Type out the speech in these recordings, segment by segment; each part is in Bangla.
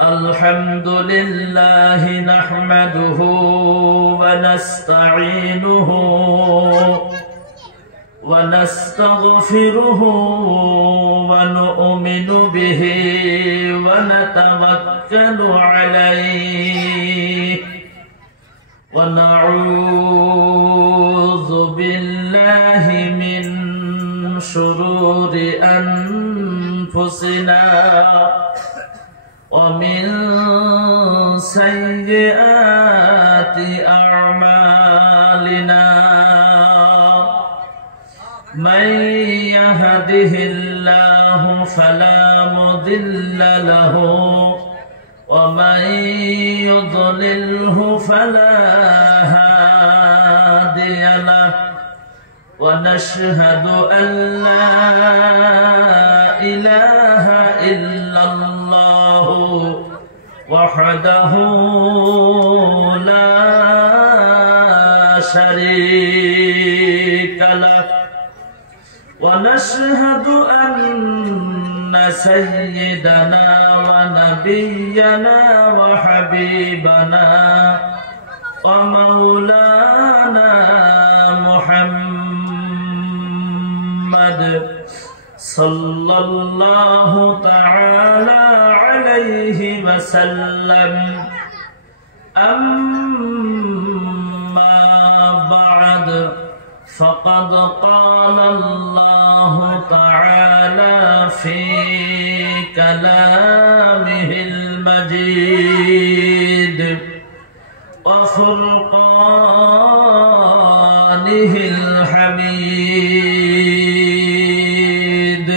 الحمد لله نحمده ونستعينه ونستغفره ونؤمن به ونتوكل عليه ونعوذ بالله من شرور أنفسنا ومن سيئات أعمالنا من يهده الله فلا مضل له ومن يضلله فلا هادي له ونشهد أن لا إله إلا الله وحده لا شريك له ونشهد أن سيدنا ونبينا وحبيبنا ومولانا محمد صلى الله تعالى عليه وسلم أما بعد فقد قال الله تعالى في كلامه المجيد وفرقانه الحميد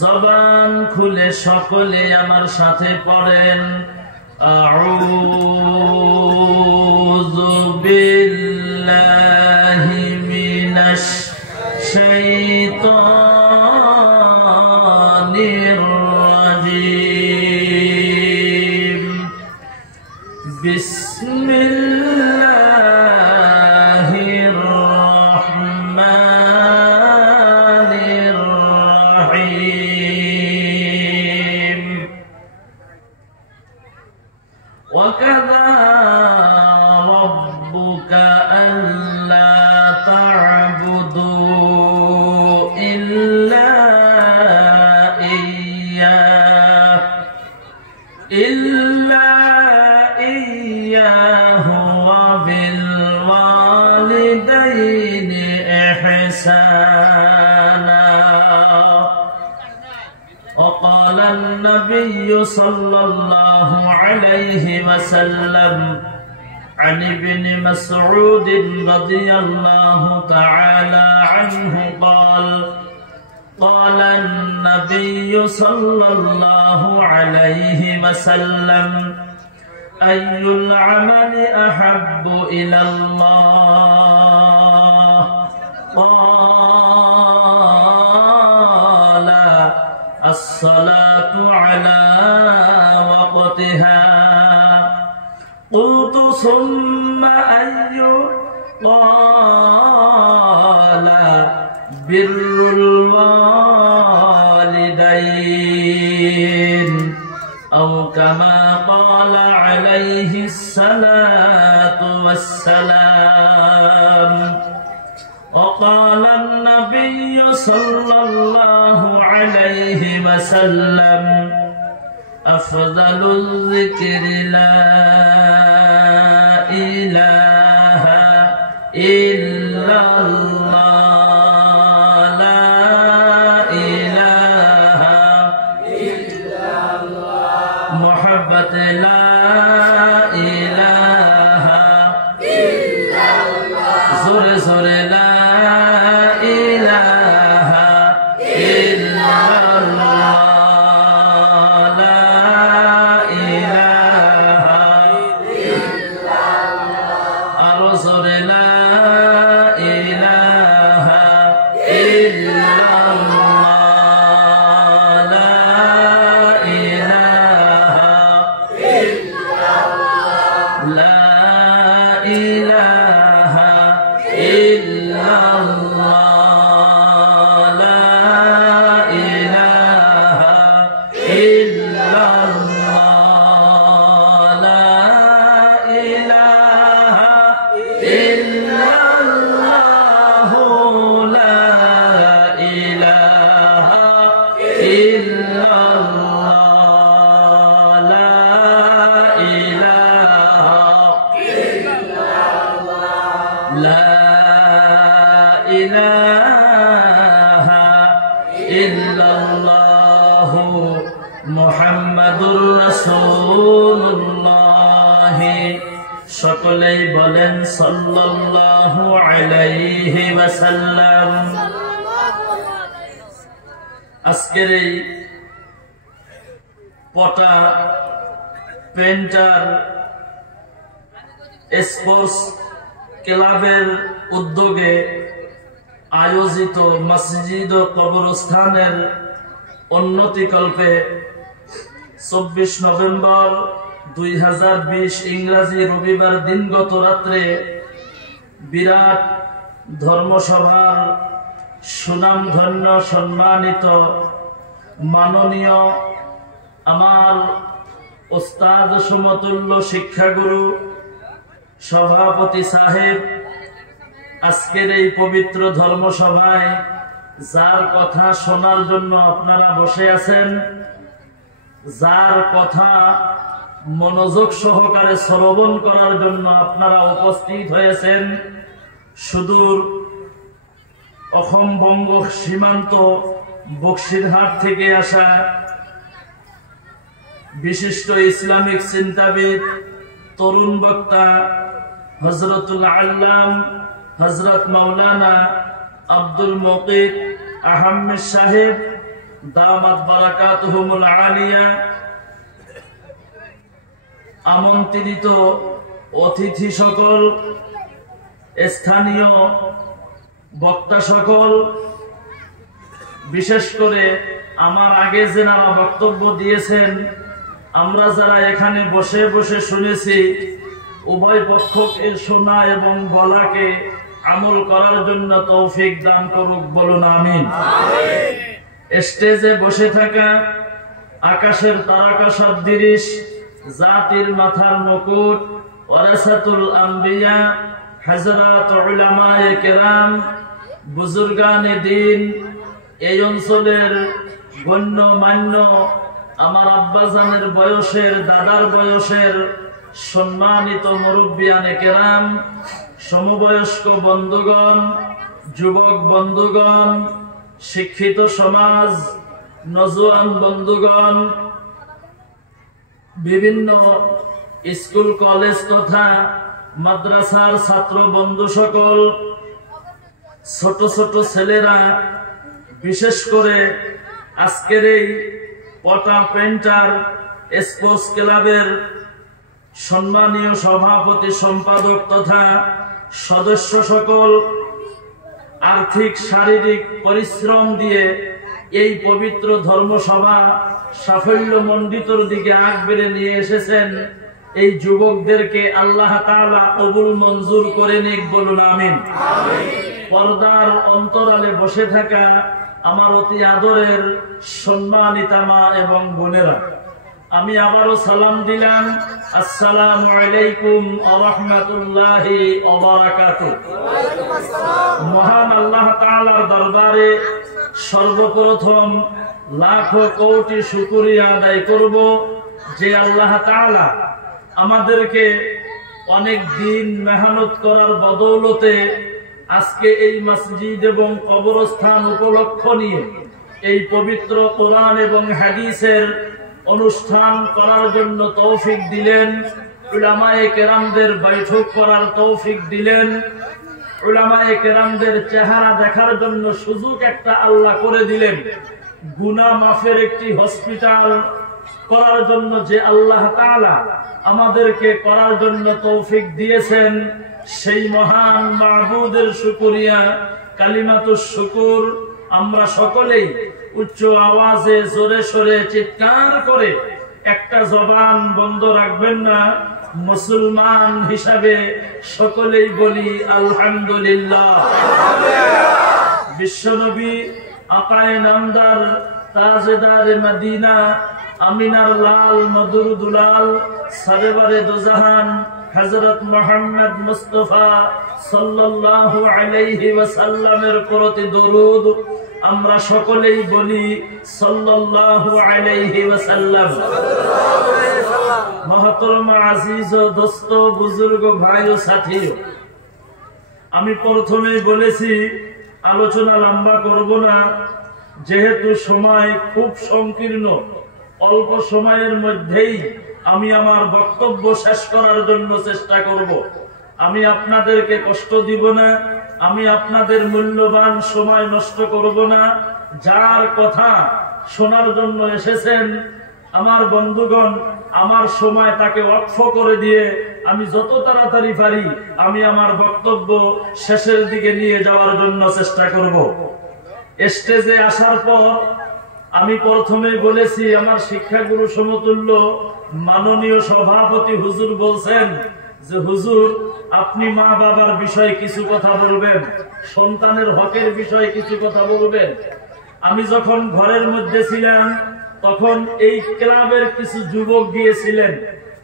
زبان খুলে সকলে আমার সাথে পড়েন আউযু বিল্লাহি মিনাশ শাইতানির রাজীম বিসমিল্লাহির রহমানির রহিম وكذا ربك ألا تعبدوا إلا إياه وبالوالدين إحسانا وقال النبي صلى الله عليه وسلم عن ابن مسعود رضي الله تعالى عنه قال النبي صلى الله عليه وسلم أي العمل أحب إلى الله قال الصلاة على وقتها قلت ثم أي قال بر الوالدين أو كما قال عليه الصلاة والسلام وقال النبي صلى الله عليه وسلم أفضل الذكر لا إله إلا الله لا إله إلا الله محبة لا إله إلا الله زور زور لا إله إلا الله لا إله إلا الله ইলাহা ইল্লাল্লাহ মুহাম্মাদুর রাসূলুল্লাহ। সকলেই বলেন সাল্লাল্লাহু আলাইহি ওয়াসাল্লাম। আজকের এই পটা পেন্টার স্পোর্টস ক্লাবের উদ্যোগে আয়োজিত মসজিদ ও কবরস্থানের উন্নতিকল্পে 24 নভেম্বর 2020 ইংরাজি রবিবার দিনগত রাত্রে বিরাট ধর্মসভার সুনামধন্য সম্মানিত মাননীয় আমার ওস্তাদ সমতুল্য শিক্ষাগুরু সভাপতি সাহেব আজকের এই পবিত্র ধর্মসভায় যার কথা শোনার জন্য আপনারা বসে আছেন, যার কথা মনোযোগ সহকারে শ্রবণ করার জন্য আপনারা উপস্থিত হয়েছেন, সুদূর অসম বঙ্গ সীমান্ত বক্সিরহাট থেকে আসা বিশিষ্ট ইসলামিক চিন্তাবিদ তরুণ বক্তা হযরতুল আল্লাম হযরত মাওলানা আব্দুল মুকিত আহমেদ সাহেব দামাত বারাকাতুহুমুল আলিয়া, আমন্ত্রিত অতিথি সকল, স্থানীয় বক্তা সকল, বিশেষ করে আমার আগে যারা বক্তব্য দিয়েছেন, আমরা যারা এখানে বসে বসে শুনেছি, উভয় পক্ষকে শোনা এবং বলাকে আমল করার জন্য তৌফিক দান করুক, বলুন আমিন। স্টেজে বসে থাকা আকাশের তারকা সদৃশ, জাতির মাথার মুকুট, ওয়ারাসাতুল আম্বিয়া হযরত উলামায়ে কেরাম, বুজুর্গানে দ্বীন, এই অঞ্চলের গণ্যমান্য আমার আব্বাজানের বয়সের, দাদার বয়সের সম্মানিত মুরব্বিয়ানে কেরাম, সমবয়স্ক বন্ধুগণ, যুবক বন্ধুগণ, শিক্ষিত সমাজ, নওজোয়ান বন্ধুগণ, বিভিন্ন স্কুল কলেজ তথা মাদ্রাসার ছাত্র বন্ধু সকল, ছোট ছোট ছেলেরা, বিশেষ করে আজকের এই পটা পেন্টার স্পোর্টস ক্লাবের সম্মানীয় সভাপতি সম্পাদক তথা সদস্য সকল, আর্থিক শারীরিক পরিশ্রম দিয়ে এই পবিত্র ধর্মসভা সাফল্যমণ্ডিতর দিকে আগ বেড়ে নিয়ে এসেছেন, এই যুবকদেরকে আল্লাহ তাআলা কবুল মঞ্জুর করে নিক, বলুন আমিন। পর্দার অন্তরালে বসে থাকা আমার অতি আদরের সম্মানিতা মা এবং বোনেরা, আমি আবারও সালাম দিলাম, আসসালামু আলাইকুম ওয়া রাহমাতুল্লাহি ওয়া বারাকাতুহু। মহান আল্লাহ তাআলার দরবারে সর্বপ্রথম লাখো কোটি শুকরিয়া আদায় করব যে আল্লাহ তাআলা আমাদেরকে অনেক দিন মেহনত করার বদৌলতে আজকে এই মসজিদ এবং কবরস্থান উপলক্ষ নিয়ে এই পবিত্র কোরআন এবং হাদিসের অনুষ্ঠান করার জন্য তৌফিক দিলেন, উলামায়ে কেরামদের বৈঠক করার তৌফিক দিলেন, উলামায়ে কেরামদের চেহারা দেখার জন্য সুযোগ একটা আল্লাহ করে দিলেন, গুনাহ মাফের একটি হসপিটাল করার জন্য যে আল্লাহ তাআলা আমাদেরকে করার জন্য তৌফিক দিয়েছেন, সেই মহান মাবুদের শুকরিয়া কালিমাতুশ শুকুর আমরা সকলেই উচ্চ আওয়াজে জোরে সোরে চিৎকার করে, একটা জবান বন্ধ রাখবেন না, মুসলমান হিসাবে সকলেই বলি আলহামদুলিল্লাহ। বিশ্বনবী আকায়ে নামদার তাজেদার মদিনা আমিনার লাল মধুর দুলাল সরওয়ারে দোজাহান হযরত মুহাম্মদ মুস্তাফা সাল্লাল্লাহু আলাইহি ওয়াসাল্লামের প্রতি দরুদ আমরা সকলেই বলি সাল্লাল্লাহু আলাইহি ওয়াসাল্লাম। মহতরম আজিজ ও দোস্ত বুজুর্গ ভাই ও সাথী, আমি প্রথমে বলেছি আলোচনা লম্বা করব না, যেহেতু সময় খুব সংকীর্ণ। অল্প সময়ের মধ্যেই আমি আমার বক্তব্য শেষ করার জন্য চেষ্টা করব। আমি আপনাদেরকে কষ্ট দিব না, আমি আপনাদের মূল্যবান সময় নষ্ট করব না। যার কথা শোনার জন্য এসেছেন আমার বন্ধুগণ, আমার সময় তাকে ওয়াকফ করে দিয়ে আমি যত তাড়াতাড়ি পারি আমি আমার বক্তব্য শেষের দিকে নিয়ে যাওয়ার জন্য চেষ্টা করব। স্টেজে আসার পর আমি প্রথমে বলেছি, আমার শিক্ষাগুরু সমতুল্য মাননীয় সভাপতি হুজুর বলছেন যে হুজুর আপনি মা বাবার বিষয়ে কিছু কথা বলবেন, সন্তানের হকের বিষয়ে কিছু কথা বলবেন। আমি যখন ঘরের মধ্যে ছিলাম তখন এই ক্লাবের কিছু যুবক গিয়েছিলেন।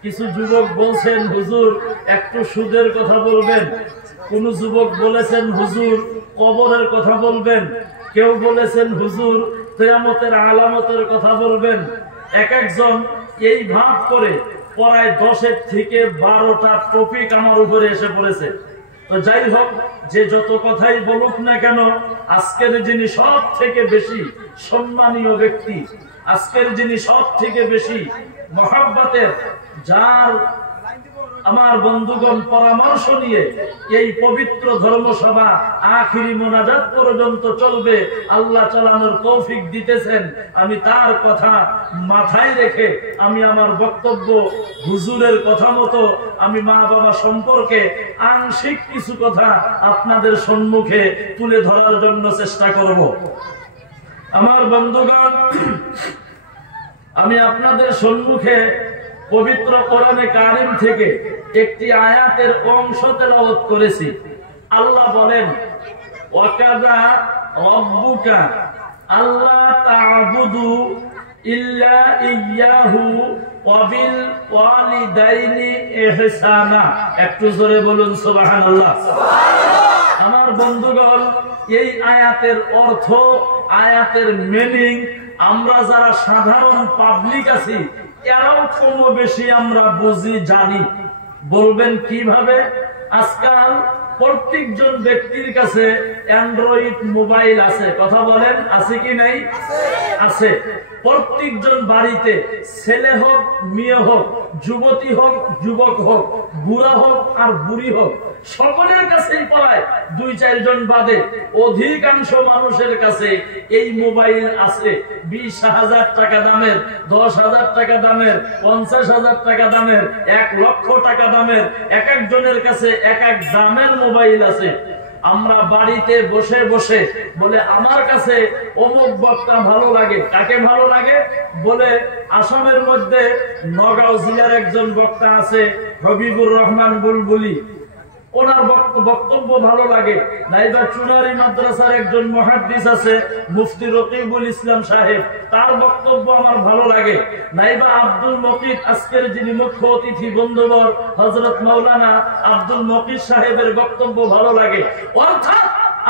কিছু যুবক বলছেন হুজুর একটু সুদের কথা বলবেন, কোন যুবক বলেছেন হুজুর কবরের কথা বলবেন, কেউ বলেছেন হুজুর কিয়ামতের আলামতের কথা বলবেন। এক একজন এই ভাব করে প্রায় 10 থেকে 12টা টপিক আমার উপরে এসে পড়েছে। তো যাই হোক, যে যত কথাই বলুক না কেন, আজকের যিনি সব থেকে বেশি সম্মানীয় ব্যক্তি, আজকের যিনি সব থেকে বেশি মহাব্বতের, যার আমার বন্ধুগণ পরামর্শ নিয়ে এই পবিত্র ধর্মসভা আখিরি মোনাজাত পর্যন্ত চলবে, আল্লাহ চালানোর তৌফিক দিতেছেন। আমি তার কথা মাথায় রেখে আমি আমার বক্তব্য হুজুরের কথা মতো আমি মা বাবা সম্পর্কে আংশিক কিছু কথা আপনাদের সম্মুখে তুলে ধরার জন্য চেষ্টা করব। আমার বন্ধুগণ, আমি আপনাদের সম্মুখে পবিত্র কোরআনে কারিম থেকে একটি আয়াতের অংশ তেলাওয়াত করেছি। আল্লাহ বলেন, ওয়াকাযা রাব্বুকা আল্লা তা'বুদু ইল্লা ইয়্যাহু ওয়া বিল ওয়ালিদাইনি ইহসানা। একটু জোরে বলুন সুবহানাল্লাহ। আমার বন্ধুগণ, এই আয়াতের অর্থ, আয়াতের মিনিং আমরা যারা সাধারণ পাবলিক আছি এরাও কম বেশি আমরা বুঝি, জানি। বলবেন কিভাবে? আজকাল প্রত্যেকজন ব্যক্তির কাছে অ্যান্ড্রয়েড মোবাইল আছে, কথা বলেন আছে কি নাই? আছে। প্রত্যেকজন বাড়িতে ছেলে হোক মেয়ে হোক, যুবতী হোক যুবক হোক, বুড়া হোক আর বুড়ি হোক, সকলের কাছেই প্রায় 2-4 জন বাদে অধিকাংশ মানুষের কাছে এই মোবাইল আছে। 20,000 টাকা দামের, 10,000 টাকা দামের, 50,000 টাকা দামের, 1 লক্ষ টাকা দামের, এক একজনের কাছে এক এক দামের মোবাইল আছে। আমরা বাড়িতে বসে বসে বলে আমার কাছে অমুক বক্তা ভালো লাগে। কাকে ভালো লাগে? বলে আসামের মধ্যে নগাঁও জেলার একজন বক্তা আছে হবিবুর রহমান বুলবুলি, ওনার বক্তব্য ভালো লাগে। নাইবা চুনারি মাদ্রাসার একজন মুহাদ্দিস আছে মুফতি রকিবুল ইসলাম সাহেব, তার বক্তব্য আমার ভালো লাগে। নাইবা আব্দুল মকিত, আজকের যিনি মুখ্য অতিথি বন্ধুবর হযরত মাওলানা আব্দুল মকিত সাহেবের বক্তব্য ভালো লাগে। অর্থাৎ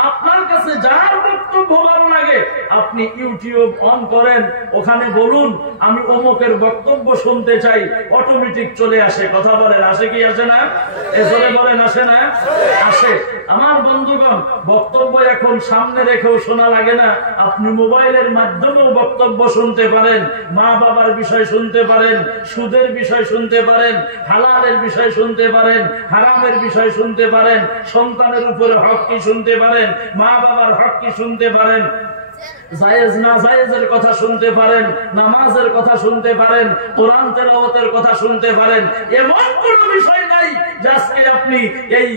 আপনার কাছে যার বক্তব্য ভালো লাগে আপনি ইউটিউব অন করেন, ওখানে বলুন আমি অমুকের বক্তব্য শুনতে চাই, অটোমেটিক চলে আসে। কথা বলেন আসে কি আসে না? এজরে বলেন আসে না? আসে। আমার বন্ধুগণ, বক্তব্য এখন সামনে রেখেও শোনা লাগে না, আপনি মোবাইলের মাধ্যমেও বক্তব্য শুনতে পারেন, মা বাবার বিষয় শুনতে পারেন, সুদের বিষয় শুনতে পারেন, হালালের বিষয় শুনতে পারেন, হারামের বিষয় শুনতে পারেন, সন্তানের উপরে হক কি শুনতে পারেন, মা বাবার হক কি শুনতে পারেন, জায়েজ না জায়েজের কথা শুনতে পারেন, নামাজের কথা শুনতে পারেন, কোরআন তেলাওয়াতের কথা শুনতে পারেন। এমন কোন বিষয় নাই যে আজকে আপনি এই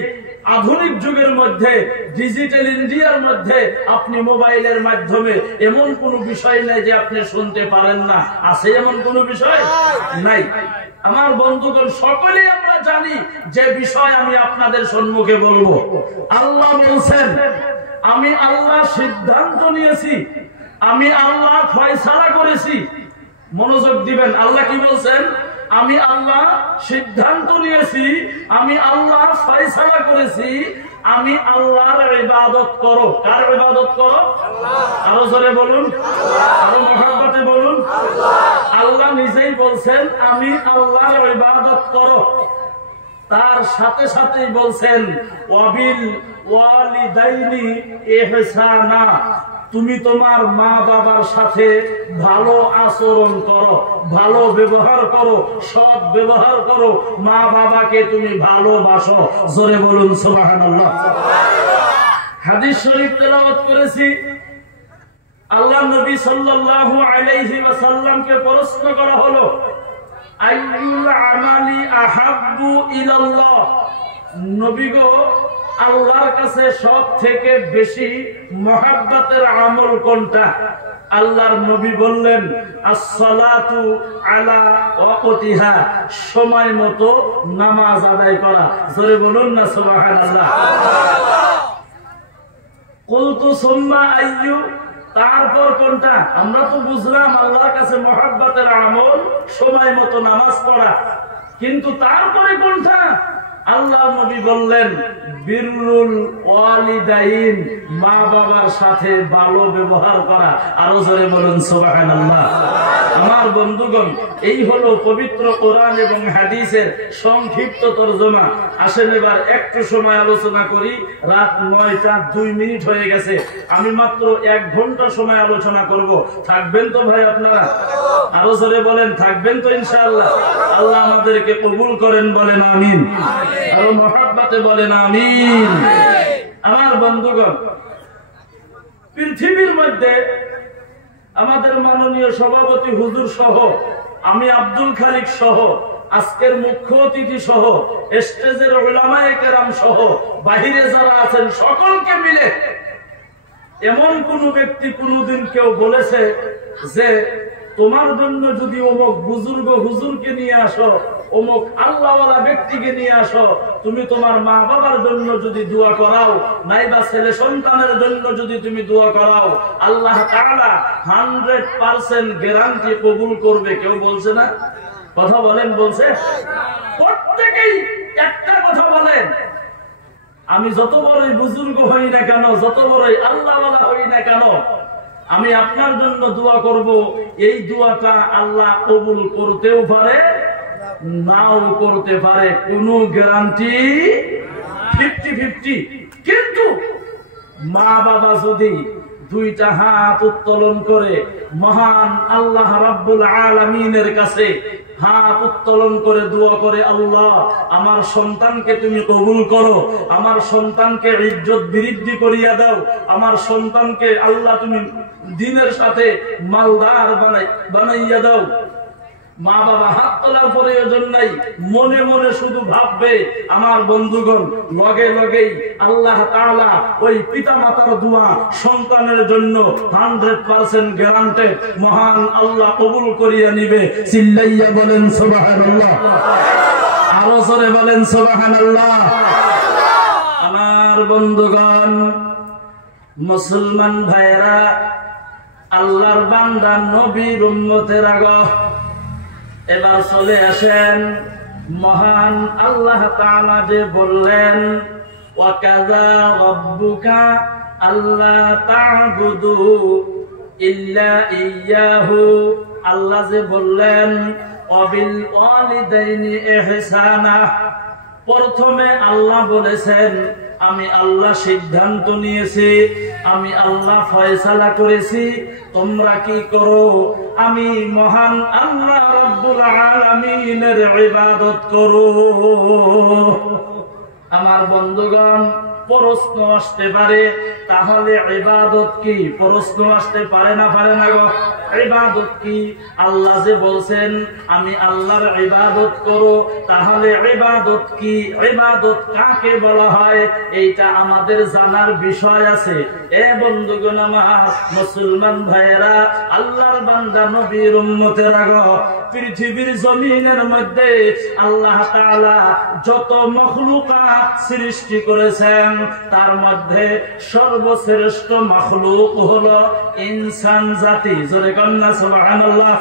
আধুনিক যুগের মধ্যে, ডিজিটাল ইন্ডিয়ার মধ্যে আপনি মোবাইলের মাধ্যমে এমন কোন বিষয় নাই যে আপনি শুনতে পারেন না। আছে এমন কোন বিষয়? নাই। আমার বন্ধুগণ, সকলে আমরা জানি যে বিষয় আমি আপনাদের সম্মুখে বলবো। আল্লাহ বলছেন, আমি আল্লাহ সিদ্ধান্ত নিয়েছি, আমি আল্লাহ ফয়সালা করেছি। মনোযোগ দিবেন, আল্লাহ কি বলছেন? আমি আল্লাহ সিদ্ধান্ত নিয়েছি, আমি আল্লাহ ফয়সালা করেছি, আমি আল্লাহর ইবাদত করো। কার ইবাদত করো? আরো জোরে বলুন, আরো মহব্বতে বলুন। আল্লাহ নিজেই বলছেন আমি আল্লাহর ইবাদত করো। তার সাথে সাথেই বলছেন ওয়াবিল ওয়ালিদাইনি ইহসানা, তুমি তোমার মা বাবার সাথে ভালো আচরণ করো, ভালো ব্যবহার করো, সৎ ব্যবহার করো, মা বাবাকে তুমি ভালোবাসো। জোরে বলুন সুবহানাল্লাহ। হাদিস শরীফ তেলাওয়াত করেছি। আল্লাহ নবী সাল্লাল্লাহু আলাইহি ওয়াসাল্লামকে প্রশ্ন করা হলো, আইয়ুল আমালি আহাব্বু ইলাল্লাহ, নবী গো আল্লাহর কাছে সব থেকে বেশি মহব্বতের আমল কোনটা? আল্লাহর নবী বললেন, as-salatu ala waqtiha, সময় মতো নামাজ আদায় করা। জোরে বলুন না সুবহানাল্লাহ। কুলতু সুম্মা আইয়ু, তারপর কোনটা? আমরা তো বুঝলাম আল্লাহর কাছে মহব্বতের আমল সময় মতো নামাজ পড়া, কিন্তু তারপরে কোনটা? আল্লাহ নবী বললেন, বিররুল ওয়ালিদাইন, মা বাবার সাথে ভালো ব্যবহার করা। আরো জোরে বলুন সুবহানাল্লাহ। আমার বন্ধুগণ, এই হলো পবিত্র কোরআন এবং হাদিসের সংক্ষিপ্ত তরজমা। আসেন এবার একটু সময় আলোচনা করি। রাত 9:02 হয়ে গেছে, আমি মাত্র 1 ঘন্টা সময় আলোচনা করব। থাকবেন তো ভাই আপনারা? আরো জোরে বলেন, থাকবেন তো ইনশাআল্লাহ? আল্লাহ আমাদেরকে কবুল করেন, বলেন আমিন। আরো মহব্বতে বলেন আমিন। আমার বন্ধুগণ, পৃথিবীর মধ্যে আমাদের মাননীয় সভাপতি হুজুর সহ, আমি আব্দুল খালিক সহ, আজকের মুখ্য অতিথি সহ, স্টেজের উলামায়ে কেরাম সহ, বাহিরে যারা আছেন সকলকে মিলে এমন কোন ব্যক্তি কোনদিন কেউ বলেছে যে তোমার জন্য যদি অমুক বুজুর্গ হুজুরকে নিয়ে আসো, অমুক আল্লাহওয়ালা ব্যক্তিকে নিয়ে আসো, তুমি তোমার মা বাবার জন্য যদি দোয়া করাও, নাইবা ছেলে সন্তানের জন্য যদি তুমি দোয়া করাও, আল্লাহ তাআলা 100% গ্যারান্টি কবুল করবে? কেউ বলছে না? কথা বলেন, বলছে? প্রত্যেকেই একটা কথা বলেন, আমি যত বড়ই বুজুর্গ হই না কেন, যত বড়ই আল্লাহওয়ালা হই না কেন, আমি আপনার জন্য দোয়া করব, এই দোয়াটা আল্লাহ কবুল করতেও পারে, নাও করতে পারে, কোনো গ্যারান্টি 50-50। কিন্তু মা বাবা যদি দুইটা হাত উত্তোলন করে মহান আল্লাহ রাব্বুল আলামিনের কাছে হাত উত্তোলন করে দোয়া করে, আল্লাহ আমার সন্তানকে তুমি কবুল করো, আমার সন্তানকে ইজ্জত বৃদ্ধি করিয়া দাও, আমার সন্তানকে আল্লাহ তুমি দ্বীনের সাথে মালদার বানাইয়া দাও। মা বাবা হাত তোলার প্রয়োজন নাই, মনে মনে শুধু ভাববে। আমার বন্ধুগণ, লগে লগেই আল্লাহ তাআলা ওই পিতা মাতার দোয়া সন্তানের জন্য 100% গ্যারান্টেড, মহান আল্লাহ কবুল করিয়া নিবে। চিল্লাইয়া বলেন সুবহানাল্লাহ। আরো জোরে বলেন সুবহানাল্লাহ। আমার বন্ধুগণ, মুসলমান ভাইরা, আল্লাহর বান্দা নবীর উম্মতের আগো, এবার চলে আসেন, মহান আল্লাহ তাআলা যে বললেন, ওয়াকাযা রাব্বুকা আল্লা তা'বুদু ইল্লা ইয়্যাহু, আল্লাহ যে বললেন ওয়াবিল ওয়ালিদাইনি ইহসানা। প্রথমে আল্লাহ বলেছেন, আমি আল্লাহ সিদ্ধান্ত নিয়েছি, আমি আল্লাহ ফয়সালা করেছি, তোমরা কি করো? আমি মহান আল্লাহ রাব্বুল আলামিনের ইবাদত করো। আমার বন্ধুগণ, প্রশ্ন আসতে পারে, তাহলে ইবাদত কি? প্রশ্ন আসতে পারে না, পারে না গো? ইবাদত কি? আল্লাহ যে বলছেন আমি আল্লাহর ইবাদত করো, তাহলে ইবাদত কি? ইবাদত কাকে বলা হয়? এইটা আমাদের জানার বিষয় আছে। এ বন্ধুগণ আমার, মুসলমান ভাইয়েরা, আল্লাহর বান্দা নবীর উম্মতেরা গো, পৃথিবীর জমিনের মধ্যে আল্লাহ তাআলা যত মাখলুকাত সৃষ্টি করেছেন, তার মধ্যে সর্বশ্রেষ্ঠ মাখলুক হলো ইনসান জাতি। জোরে কন্যা সুবহানাল্লাহ।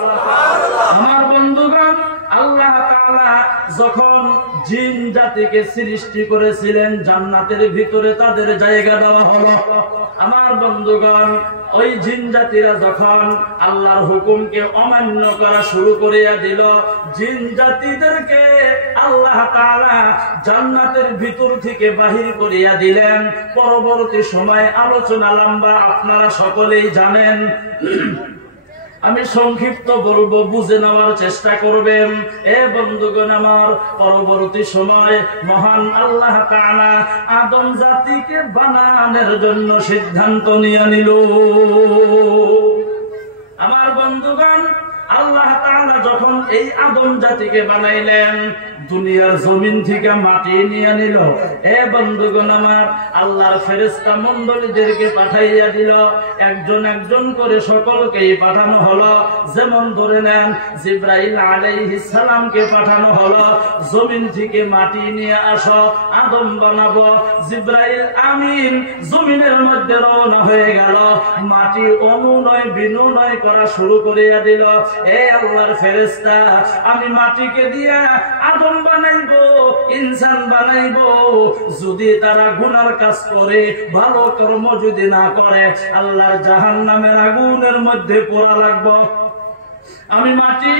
আমার বন্ধুগণ, আল্লাহ তাআলা যখন জিন জাতিকে সৃষ্টি করেছিলেন জান্নাতের ভিতরে তাদের জায়গা দেওয়া হলো। আমার বন্ধুগণ, ওই জিন জাতিরা যখন আল্লাহর হুকুমকে অমান্য করা শুরু করিয়া দিল, জিন জাতিদেরকে আল্লাহ তাআলা জান্নাতের ভিতর থেকে বাহির করিয়া দিলেন। পরবর্তী সময় আলোচনা লম্বা, আপনারা সকলেই জানেন। আমি সংক্ষিপ্ত বলবো, বুঝে নেওয়ার চেষ্টা করবেন। এ বন্ধুগণ আমার, পরবর্তী সময় মহান আল্লাহ তাআলা আদম জাতিকে বানানোর জন্য সিদ্ধান্ত নিয়ে নিল। আমার বন্ধুগণ, আল্লাহ তাআলা যখন এই আদম জাতিকে বানাইলেন, দুনিয়ার জমিন থেকে মাটি নিয়ে নিল। এ বন্ধুগণ আমার, আল্লাহর ফেরেশতা মণ্ডলীদেরকে পাঠাইয়া দিল। একজন একজন করে সকলকেই পাঠানো হলো। যেমন ধরে নেন, জিবরাইল আলাইহিস সালামকে পাঠানো হলো, জমিন থেকে মাটি নিয়ে আসো, আদম বানাবো। জিবরাইল আমিন জমিনের মধ্যে রওনা হয়ে গেল, মাটি অনুনয় বিনয় করা শুরু করিয়া দিল। এ আল্লাহর ফেরেশতা, আমি মাটিকে দিয়া আদম বানাইবো, ইনসান বানাইবো। যদি তারা গুনার কাজ করে, ভালো কর্ম যদি না করে, আল্লাহর জাহান্নামের আগুনের মধ্যে পোড়া লাগবো। আমি মাটি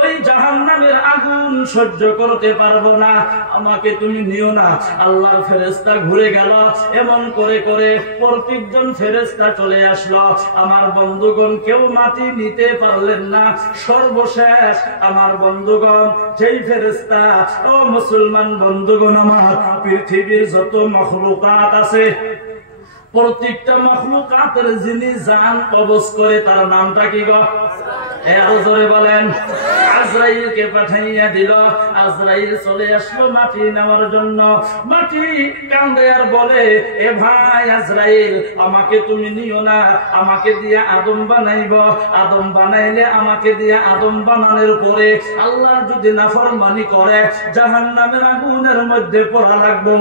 ওই জাহান্নামের আগুন সহ্য করতে পারবো না, আমাকে তুমি নিও না। আল্লাহর ফেরেশতা ঘুরে গেল, এমন করে করে প্রত্যেকজন ফেরেশতা চলে আসলো। আমার বন্ধুগণ, কেউ মাটি নিতে পারলেন না। সর্বশেষ আমার বন্ধুগণ, যেই ফেরেশতা, ও মুসলমান বন্ধুগণ আমার, পৃথিবীর যত মাখলুকাত আছে, প্রত্যেকটা মাখলুকাতের যিনি জান কবজ করে, তার নামটা কি গো? আরো জোরে বলেন। আজরাইলকে পাঠাইয়া দিল। আজরাইল চলে আসলো মাটি নেওয়ার জন্য। মাটি কান্দে আর বলে, এ ভাই আজরাইল, আমাকে তুমি নিও না, আমাকে দিয়ে আদম বানাইব। আদম বানাইলে আমাকে দিয়ে আদম বানানোর পরে আল্লাহ যদি নাফরমানি করে, জাহান্নামের আগুনের মধ্যে পোড়া লাগবো,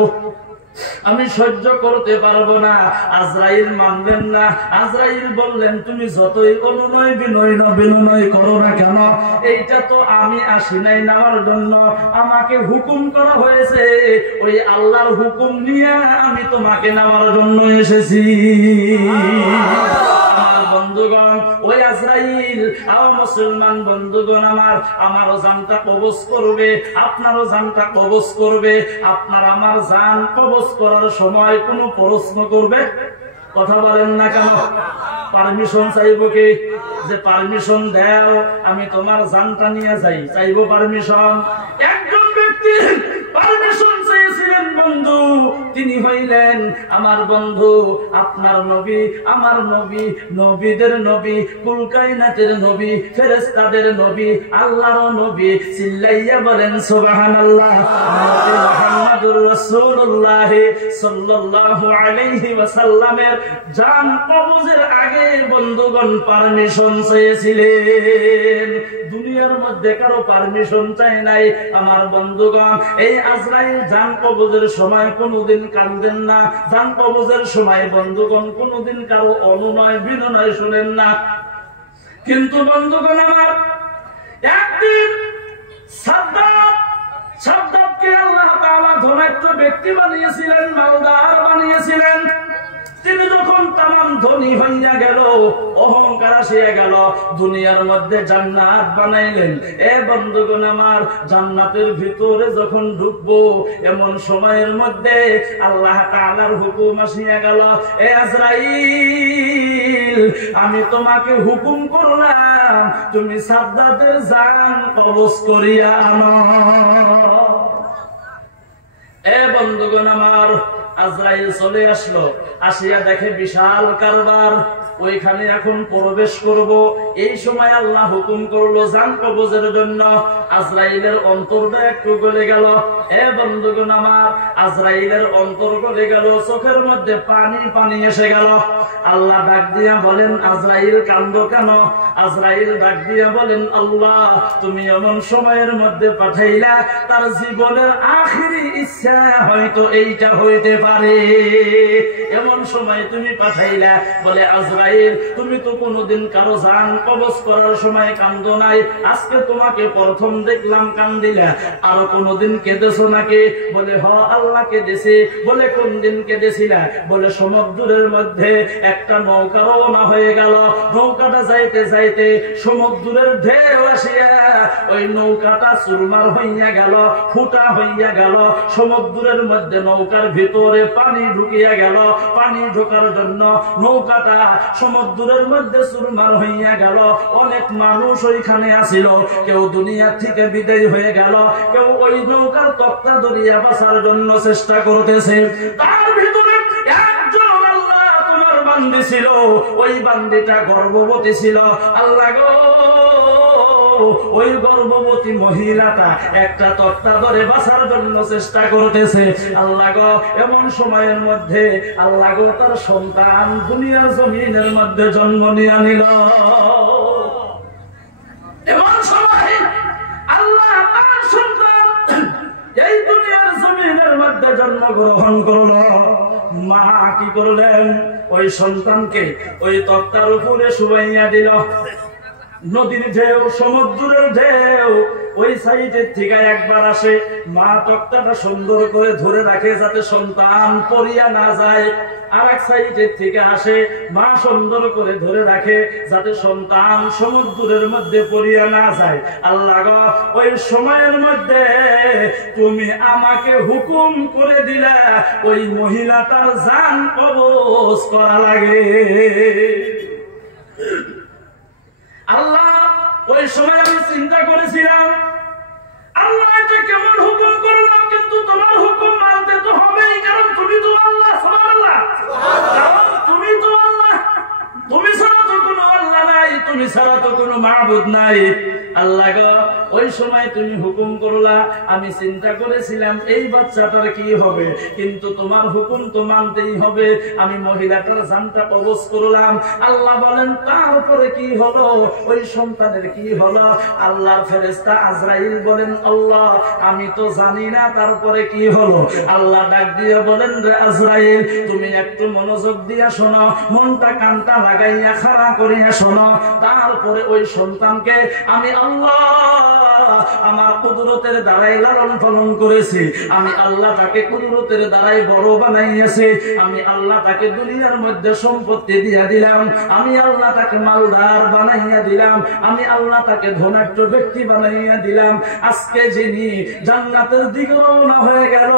আমি সহ্য করতে পারবো না। আজরাইল মানবেন না। আজরাইল বললেন, তুমি যতই অনুনয় বিনয় করো না কেন, এইটা তো আমি আসি নাই নেওয়ার জন্য, আমাকে হুকুম করা হয়েছে, ওই আল্লাহর হুকুম নিয়ে আমি তোমাকে নেওয়ার জন্য এসেছি। বন্ধুগণ, ওই আজরাইল, আমার মুসলমান বন্ধুগণ আমার, আমারও জানটা কবজ করবে, আপনারও জানটা কবজ করবে। আপনার আমার জান কবজ করার সময় কোনো প্রশ্ন করবে? কথা বলেন না কেন? পারমিশন চাইবো কি? যে পারমিশন দাও, আমি তোমার জানটা নিয়ে যাই, চাইবো পারমিশন? একজন ব্যক্তি পারমিশন চেয়েছিলেন বন্ধু, তিনি হইলেন আমার বন্ধু, আপনার নবী, আমার নবী, নবীদের নবী, কুল কায়নাতের নবী, ফেরেশতাদের নবী, আল্লাহর নবী। চিল্লাইয়া বলেন সুবহানাল্লাহ। মুহাম্মাদুর রাসূলুল্লাহ সাল্লাল্লাহু আলাইহি ওয়াসাল্লামের জান কবজের আগে বন্ধুগণ পারমিশন চেয়েছিলেন। দুনিয়ার মধ্যে কারো পারমিশন চাই নাই। আমার বন্ধুগণ, এই আজরাইল জান কবজের সময় কোনদিন কান্দেন না। জান কবজের সময় বন্ধুগণ কোনদিন কারো অনুনয় বিনয় শুনেন না। কিন্তু বন্ধুগণ আমার, একদিন সাদ্দাতকে আল্লাহ তাআলা ধনাঢ্য ব্যক্তি বানিয়েছিলেন, মালদার বানিয়েছিলেন। তিনি যখন তামাম ধনী হইয়া গেল, অহংকার আসিয়া গেল, দুনিয়ার মধ্যে জান্নাত বানাইলেন। এ বন্ধুগণ আমার, জান্নাতের ভিতরে যখন ঢুকবো, এমন সময়ের মধ্যে আল্লাহ তাআলার হুকুম আসিয়া গেল, এ আজরাইল, আমি তোমাকে হুকুম করলাম, তুমি সাদ্দাতের জান কবজ করিয়া আনো। এ বন্ধুগণ আমার, আজরাইল চলে আসলো, আসিয়া দেখে বিশাল কারবার, ওইখানে এখন প্রবেশ করব। এই সময় আল্লাহ হুকুম করলো জান কবজের জন্য। আজরাইলের অন্তরটা একটু গলে গেল। এ বন্ধুগণ আমার, আজরাইলের অন্তর গলে গেল, চোখের মধ্যে পানি এসে গেল। আল্লাহ ডাক দিয়া বলেন, আজরাইল কান্দো কেন? আজরাইল ডাক দিয়া বলেন, আল্লাহ, তুমি এমন সময়ের মধ্যে পাঠাইলা, তার জীবনের আখিরি ইচ্ছা হয়তো এইটা হইতে পারে। পারে। এমন সময় তুমি পাঠাইলা, বলে আজরাইল তুমি তো কোনোদিন কারো জান কবজ করার সময় কান্দো নাই, আজকে তোমাকে প্রথম দেখলাম কান্দিলা, আরো কোনোদিন কেঁদেছো নাকি? বলে হ আল্লাহ কেঁদেছি। বলে কোন দিন কেঁদেছিলা? বলে সমুদ্রের মধ্যে একটা নৌকা রওনা হয়ে গেল, নৌকাটা যাইতে যাইতে সমুদ্রের ঢেউ আসিয়া ওই নৌকাটা চুরমার হইয়া গেল, ফুটা হইয়া গেল। সমুদ্রের মধ্যে নৌকার ভিতরে পানি ঢুকিয়া গেল, পানি ঢোকার জন্য নৌকাটা সমুদ্রের মধ্যে চুরমার হইয়া গেল। অনেক মানুষ ওইখানে আসিল, কেউ দুনিয়া থেকে বিদায় হয়ে গেল, কেউ ওই নৌকার তক্তা ধরিয়া বাঁচার জন্য চেষ্টা করতেছে। তার ভিতরে একজন আল্লাহ তোমার বান্দি ছিল, ওই বান্দিটা গর্ভবতী ছিল। আল্লাহ গো, ওই গর্ভবতী মহিলাটা একটা তক্তা ধরে বাঁচার জন্য চেষ্টা করতেছে। আল্লাহ গো, এমন সময়ের মধ্যে আল্লাহ গো তার সন্তান দুনিয়ার জমিনের মধ্যে জন্ম নিয়ে নিল। এমন সময় আল্লাহ তার সন্তান এই দুনিয়ার জমিনের মধ্যে জন্মগ্রহণ করল। মা কি করলেন? ওই সন্তানকে ওই তক্তার উপরে শুয়াইয়া দিল। নদীর ঢেউ, সমুদ্রের ঢেউ ওই সাইডের থেকে একবার আসে, মা তক্তাটা সুন্দর করে ধরে রাখে যাতে সন্তান পড়িয়া না যায়। আর এক সাইডের থেকে আসে, মা সুন্দর করে ধরে রাখে যাতে সন্তান সমুদ্রের মধ্যে পড়িয়া না যায়। আল্লাহ গো, ওই সময়ের মধ্যে তুমি আমাকে হুকুম করে দিলা ওই মহিলাটার জান কবজ করা লাগে। আল্লাহ, ওই সময় আমি চিন্তা করেছিলাম আল্লাহ এটা কেমন হুকুম করলাম, কিন্তু তোমার হুকুম মানতে তো হবেই, কারণ তুমি তো আল্লাহ। সুবহানাল্লাহ, কারণ তুমি তো আল্লাহ, তুমি ছাড়া তো কোনো আল্লাহ নাই, তুমি ছাড়া তো কোনো মাবুদ নাই। আল্লাহ গো, ওই সময় তুমি হুকুম করলা, আমি চিন্তা করেছিলাম এই বাচ্চাটার কি হবে, কিন্তু তোমার হুকুম তো মানতেই হবে। আমি মহিলাটার জানটা কবজ করলাম। আল্লাহ বলেন তারপরে কি হলো? ওই সন্তানের কি হলো? আল্লাহর ফেরেশতা আজরাইল বলেন আল্লাহ আমি তো জানি না তারপরে কি হলো। আল্লাহ ডাক দিয়ে বলেন রে আজরাইল, তুমি একটু মনোযোগ দিয়া শোনো, মনটা কানটা লাগাইয়া খাড়া করিয়া শোনো। তারপরে ওই সন্তানকে আমি আল্লাহ আমার কুদরতের দ্বারাই লালন পালন করেছি, আমি আল্লাহ তাকে কুদরতের দ্বারাই বড় বানাইয়াছি, আমি আল্লাহ তাকে দুনিয়ার মধ্যে সম্পত্তি দিয়া দিলাম, আমি আল্লাহ তাকে মালদার বানাইয়া দিলাম, আমি আল্লাহ তাকে ধনাঢ্য ব্যক্তি বানাইয়া দিলাম। আজকে যিনি জান্নাতের দিকে রওনা হয়ে গেল,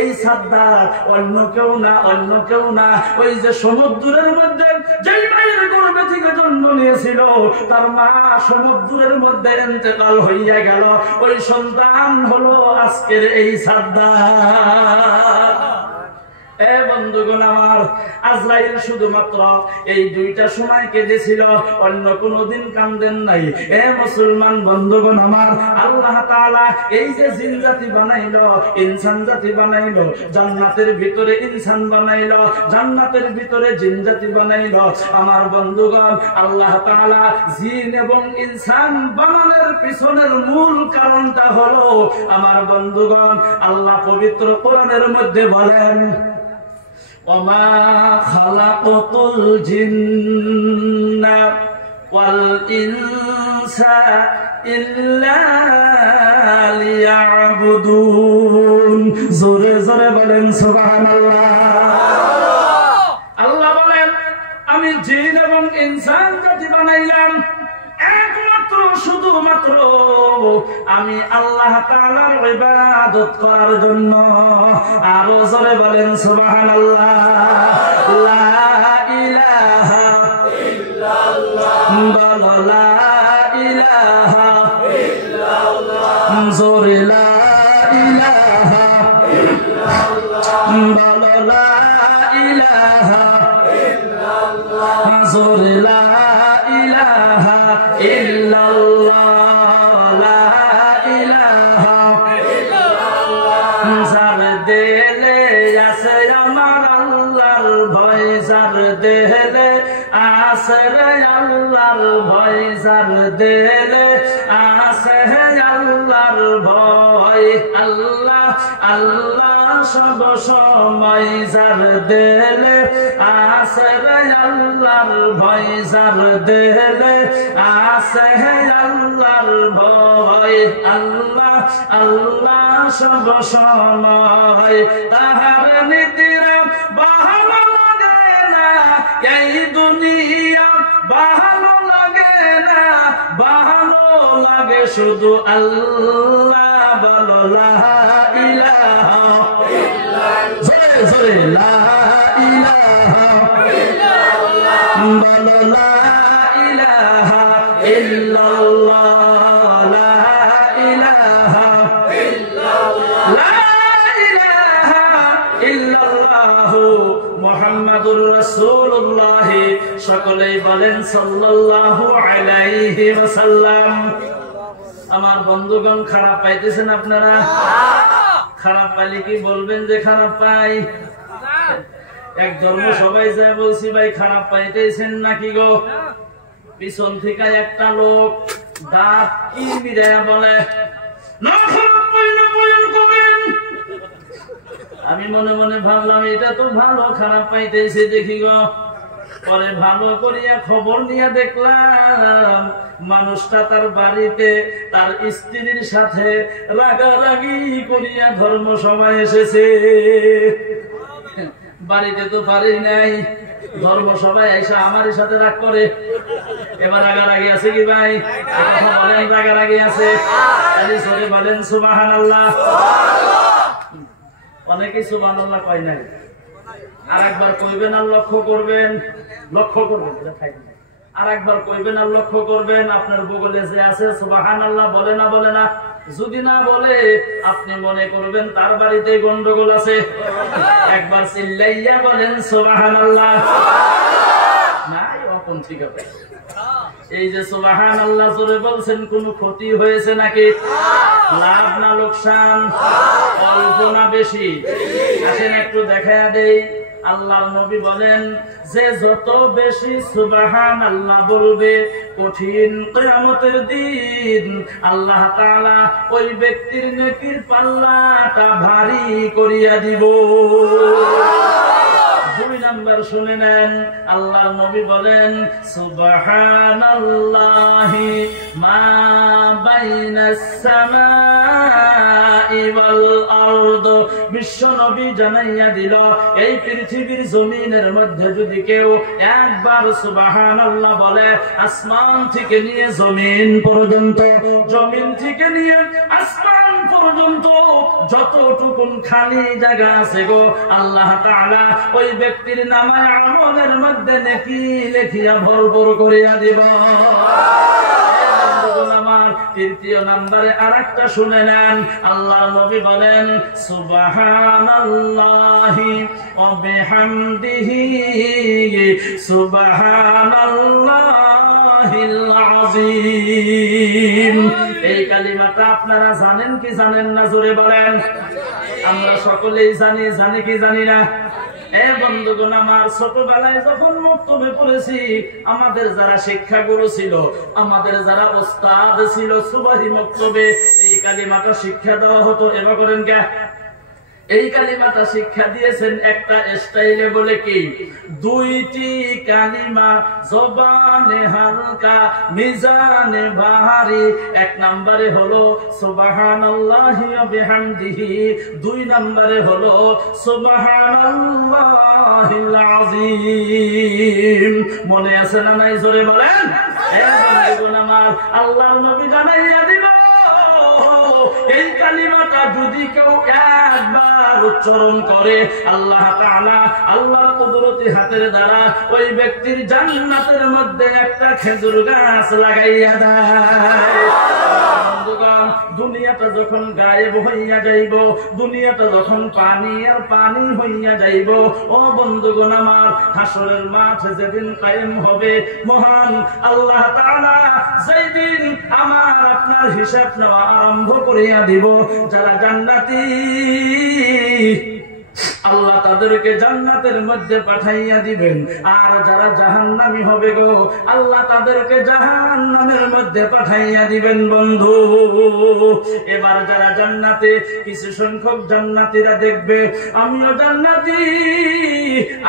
এই সাদ্দার অন্য কেউ না, অন্য কেউ না, ওই যে সমুদ্রের মধ্যে যেই মায়ের গর্ভে থেকে জন্ম নিয়েছিল তার মা সমুদ্রের মধ্যে ইন্তেকাল হইয়া গেল। ওই সন্তান হলো আজকের এই সাদ্দার। এ বন্ধুগণ আমার, আজরাইল শুধুমাত্র এই দুইটা সময় কেঁদেছিল, অন্য কোনদিন কান্দেন নাই। এ মুসলমান বন্ধুগণ আমার, আল্লাহ তাআলা এই যে জিন জাতি বানাইলো, ইনসান জাতি বানাইলো, জান্নাতের ভিতরে ইনসান বানাইলো, জান্নাতের ভিতরে জিন জাতি বানাইলো। আমার বন্ধুগণ, আল্লাহ তাআলা জিন এবং ইনসান বানানোর পিছনের মূল কারণটা হলো আমার বন্ধুগণ, আল্লাহ পবিত্র কোরআনের মধ্যে বলেন ওমা খালাকতুল জিন্না ওয়াল ইনসা ইল্লা লিয়াবুদুন। জোরে জোরে বলেন সুবহানাল্লাহ। আল্লাহ বলেন আমি জিন এবং ইনসান জাতি বানাইলাম একমাত্র শুধুমাত্র আমি আল্লাহ তাআলার ইবাদত করার জন্য। আরো জোরে বলেন সুবহানাল্লাহ। লা ইলাহা ইল্লাল্লাহ, বলো লা ইলাহা ইল্লাল্লাহ, জোরে লা ইলাহা ইল্লাল্লাহ, বলো লা ইলাহা ইল্লাল্লাহ, জোরে লা ইলাহা ইল্লাল্লাহ, লা ইলাহা ইল্লাল্লাহ। যার দিলে আছে আমার আল্লাহর ভয়, যার দেলে আসরে আল্লাহর ভয় যার দেলে আসে আল্লাহর ভয় আল্লাহ আল্লাহ সব সময় যার দেলে আসরে আল্লাহর ভয় যার দেলে আসে আল্লাহর ভয় আল্লাহ আল্লাহ সব সময় তাহার নীতিরা ভালো লাগে না এই দুনিয়া ভালো লাগে না ভালো লাগে শুধু আল্লাহ বলো লা ইলাহা ইল্লাল্লাহ জোরে লা ইলাহা ইল্লাল্লাহ বলো লা ইলাহা ইল্লাল্লাহ লা ইলাহা ইল্লাল্লাহ লা ইলাহা ইল্লাল্লাহ মুহাম্মাদুর রাসূলুল্লাহ সকলেই বলেন সাল্লাল্লাহু আলাইহি ওয়াসাল্লাম। আমার বন্ধুগণ খারাপ পাইতেছেন আপনারা? খারাপ পাইলে কি বলবেন যে খারাপ পাই? এক ধর্ম সবাই যায় বলছি ভাই খারাপ পাইতেছেন নাকি গো? পিছন থেকে একটা লোক দাঁত কি বিদায় বলে না খারাপ পাইলে বয়ান করেন। আমি মনে মনে ভাবলাম এটা তো ভালো খারাপ পাইতেছে দেখি গো। পরে ভালো করিয়া খবর নিয়ে দেখলাম মানুষটা তার বাড়িতে তার স্ত্রীর সাথে রাগারাগি করিয়া ধর্ম সভায় এসেছে। বাড়িতে তো পারি নাই, ধর্ম সভায় এসে আমার সাথে রাগ করে। এবার রাগারাগি আছে কি ভাই? কথা বলেন রাগারাগি আছে? বলেন সুবহানাল্লাহ। অনেকেই সুবহানাল্লাহ কয় নাই। আর একবার কইবেন আর লক্ষ্য করবেন, লক্ষ্য করবেন আর একবার কইবেন আর লক্ষ্য করবেন আপনার বগলে যে আছে সুবহানাল্লাহ বলে না বলে না? যদি না বলে আপনি মনে করবেন তার বাড়িতে গন্ডগোল আছে। একবার চিল্লাইয়া বলেন সুবহানাল্লাহ। নাই এখন ঠিক আছে। এই যে সুবহানাল্লাহ জোরে বলছেন কোন ক্ষতি হয়েছে নাকি? লাভ না লোকসান? অল্প না বেশি? আসেন একটু দেখায়া দেই। আল্লাহর নবী বলেন যে যত বেশি সুবহানাল্লাহ বলবে কঠিন কিয়ামতের দিন আল্লাহ তাআলা ওই ব্যক্তির নেকির পাল্লাটা ভারী করিয়া দিব। দুই নাম্বার শুনে নেন, আল্লাহর নবী বলেন সুবহানাল্লাহি মা বাইনাস সামাই ওয়াল আরদ। বিশ্ব নবী জানাইয়া দিল এই পৃথিবীর জমিনের মধ্যে যদি কেউ একবার সুবহানাল্লাহ বলে আসমান থেকে নিয়ে জমিন পর্যন্ত, জমিন থেকে নিয়ে আসমান পর্যন্ত যতটুকু খালি জায়গা আছে গো আল্লাহ তাআলা ওই ব্যক্তির নামে আমলের মধ্যে নেকি লেখিয়া ভরপুর করিয়া দিব। তৃতীয় নম্বরে আরেকটা শুনে নেন, আল্লাহ নবী বলেন সুবহানাল্লাহি ওয়া বিহামদিহি সুবহানাল্লাহিল আযীম। এই কালিমাটা আপনারা জানেন কি জানেন না? জোরে বলেন। আমরা সকলেই জানি, জানি কি জানি না? বন্ধুগণ আমার ছোটবেলায় যখন মক্তবে পড়েছি আমাদের যারা শিক্ষাগুরু ছিল, আমাদের যারা ওস্তাদ ছিল সুবাহি মক্তবে এই কালিমাটা শিক্ষা দেওয়া হতো। এবার করেন কে? এই কালিমাটা শিক্ষা দিয়েছেন একটা স্টাইলে বলে কি দুইটি কালিমা জবানে হালকা মিজানে ভারী। এক নম্বরে হলো সুবহানাল্লাহি ওয়া বিহামদিহি, দুই নম্বরে হলো সুবহানাল্লাহিল আযীম। মনে আছে না নাই? জোরে বলেন। আমার আল্লাহর নবী জানাইয়া দিল এই কালিমাটা যদি কেউ একবার উচ্চারণ করে আল্লাহ তাআলা আল্লাহর কুদরতি হাতের দ্বারা ওই ব্যক্তির জান্নাতের মধ্যে একটা খেজুর গাছ লাগাইয়া দেয়। দুনিয়াটা যখন গায়েব হইয়া যাইব, দুনিয়াটা যখন পানি আর পানি হইয়া যাইব, ও বন্ধুগণ আমার হাসরের মাঠ যেদিন কায়েম হবে, মহান আল্লাহ তাআলা যেই দিন আমার আপনার হিসাব নেওয়া আরম্ভ করিয়া দিব, যারা জান্নাতি আল্লাহ তাদেরকে জান্নাতের মধ্যে পাঠাইয়া দিবেন। আর যারা জাহান্নামী হবে গো, আল্লাহ তাদেরকে জাহান্নামের মধ্যে পাঠাইয়া দিবেন বন্ধু। এবার যারা জান্নাতে, কিছু সংখ্যক জান্নাতীরা দেখবে আমিও জান্নাতি,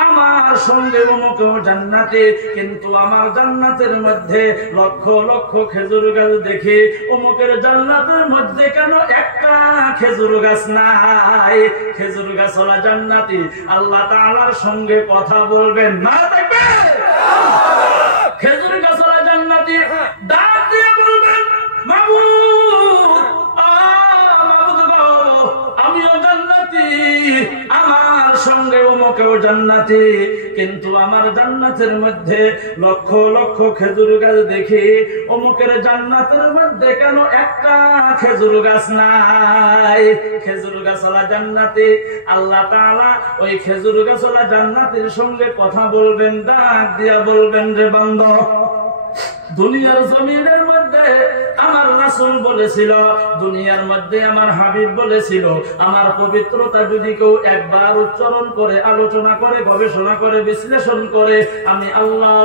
আমার সঙ্গে অমুকেও জান্নাতি, কিন্তু আমার জান্নাতের মধ্যে লক্ষ লক্ষ খেজুর গাছ দেখে অমুকের জান্নাতের মধ্যে কেন একটা খেজুর গাছ নাই? খেজুর গাছ ওলা জান্নাতি আল্লাহ তাআলার সঙ্গে কথা বলবেন না, দেখবে খেজুর গাছ ওলা জান্নাতি ডাক দিয়ে বলবেন মাবুদ, মাবুদ গো, আমিও জান্নাতি, আমার সঙ্গে অমুকেও জান্নাতি, কিন্তু আমার জান্নাতের মধ্যে লক্ষ লক্ষ খেজুর গাছ দেখি অমুকের জান্নাতের মধ্যে কেন একটা খেজুর গাছ নাই? খেজুর গাছওয়ালা জান্নাতি আল্লাহ তাআলা ওই খেজুর গাছওয়ালা জান্নাতের সঙ্গে কথা বলবেন, ডাক দিয়া বলবেন রে বান্দা, দুনিয়ার জমিনের মধ্যে আমার রাসূল বলেছিল, দুনিয়ার মধ্যে আমার হাবিব বলেছিল, আমার পবিত্রতা যদি কেউ একবার উচ্চারণ করে, আলোচনা করে, গবেষণা করে, বিশ্লেষণ করে, আমি আল্লাহ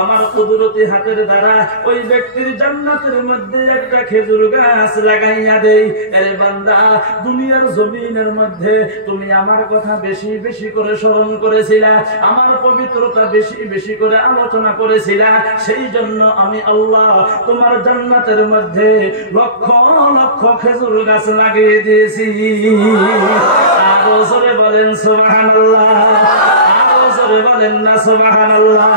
আমার কুদরতি হাতের দ্বারা ওই ব্যক্তির জান্নাতের মধ্যে একটা খেজুর গাছ লাগাইয়া দেই। আরে বান্দা, দুনিয়ার জমিনের মধ্যে তুমি আমার কথা বেশি বেশি করে স্মরণ করেছিলা, আমার পবিত্রতা বেশি বেশি করে আলোচনা করেছিলা, সেই জন্য আমি আল্লাহ তোমার জান্নাতের মধ্যে লক্ষ লক্ষ খেজুর গাছ লাগিয়ে দিয়েছি। আরো জোরে বলেন সুবহানাল্লাহ, আরো জোরে বলেন না সুবহানাল্লাহ।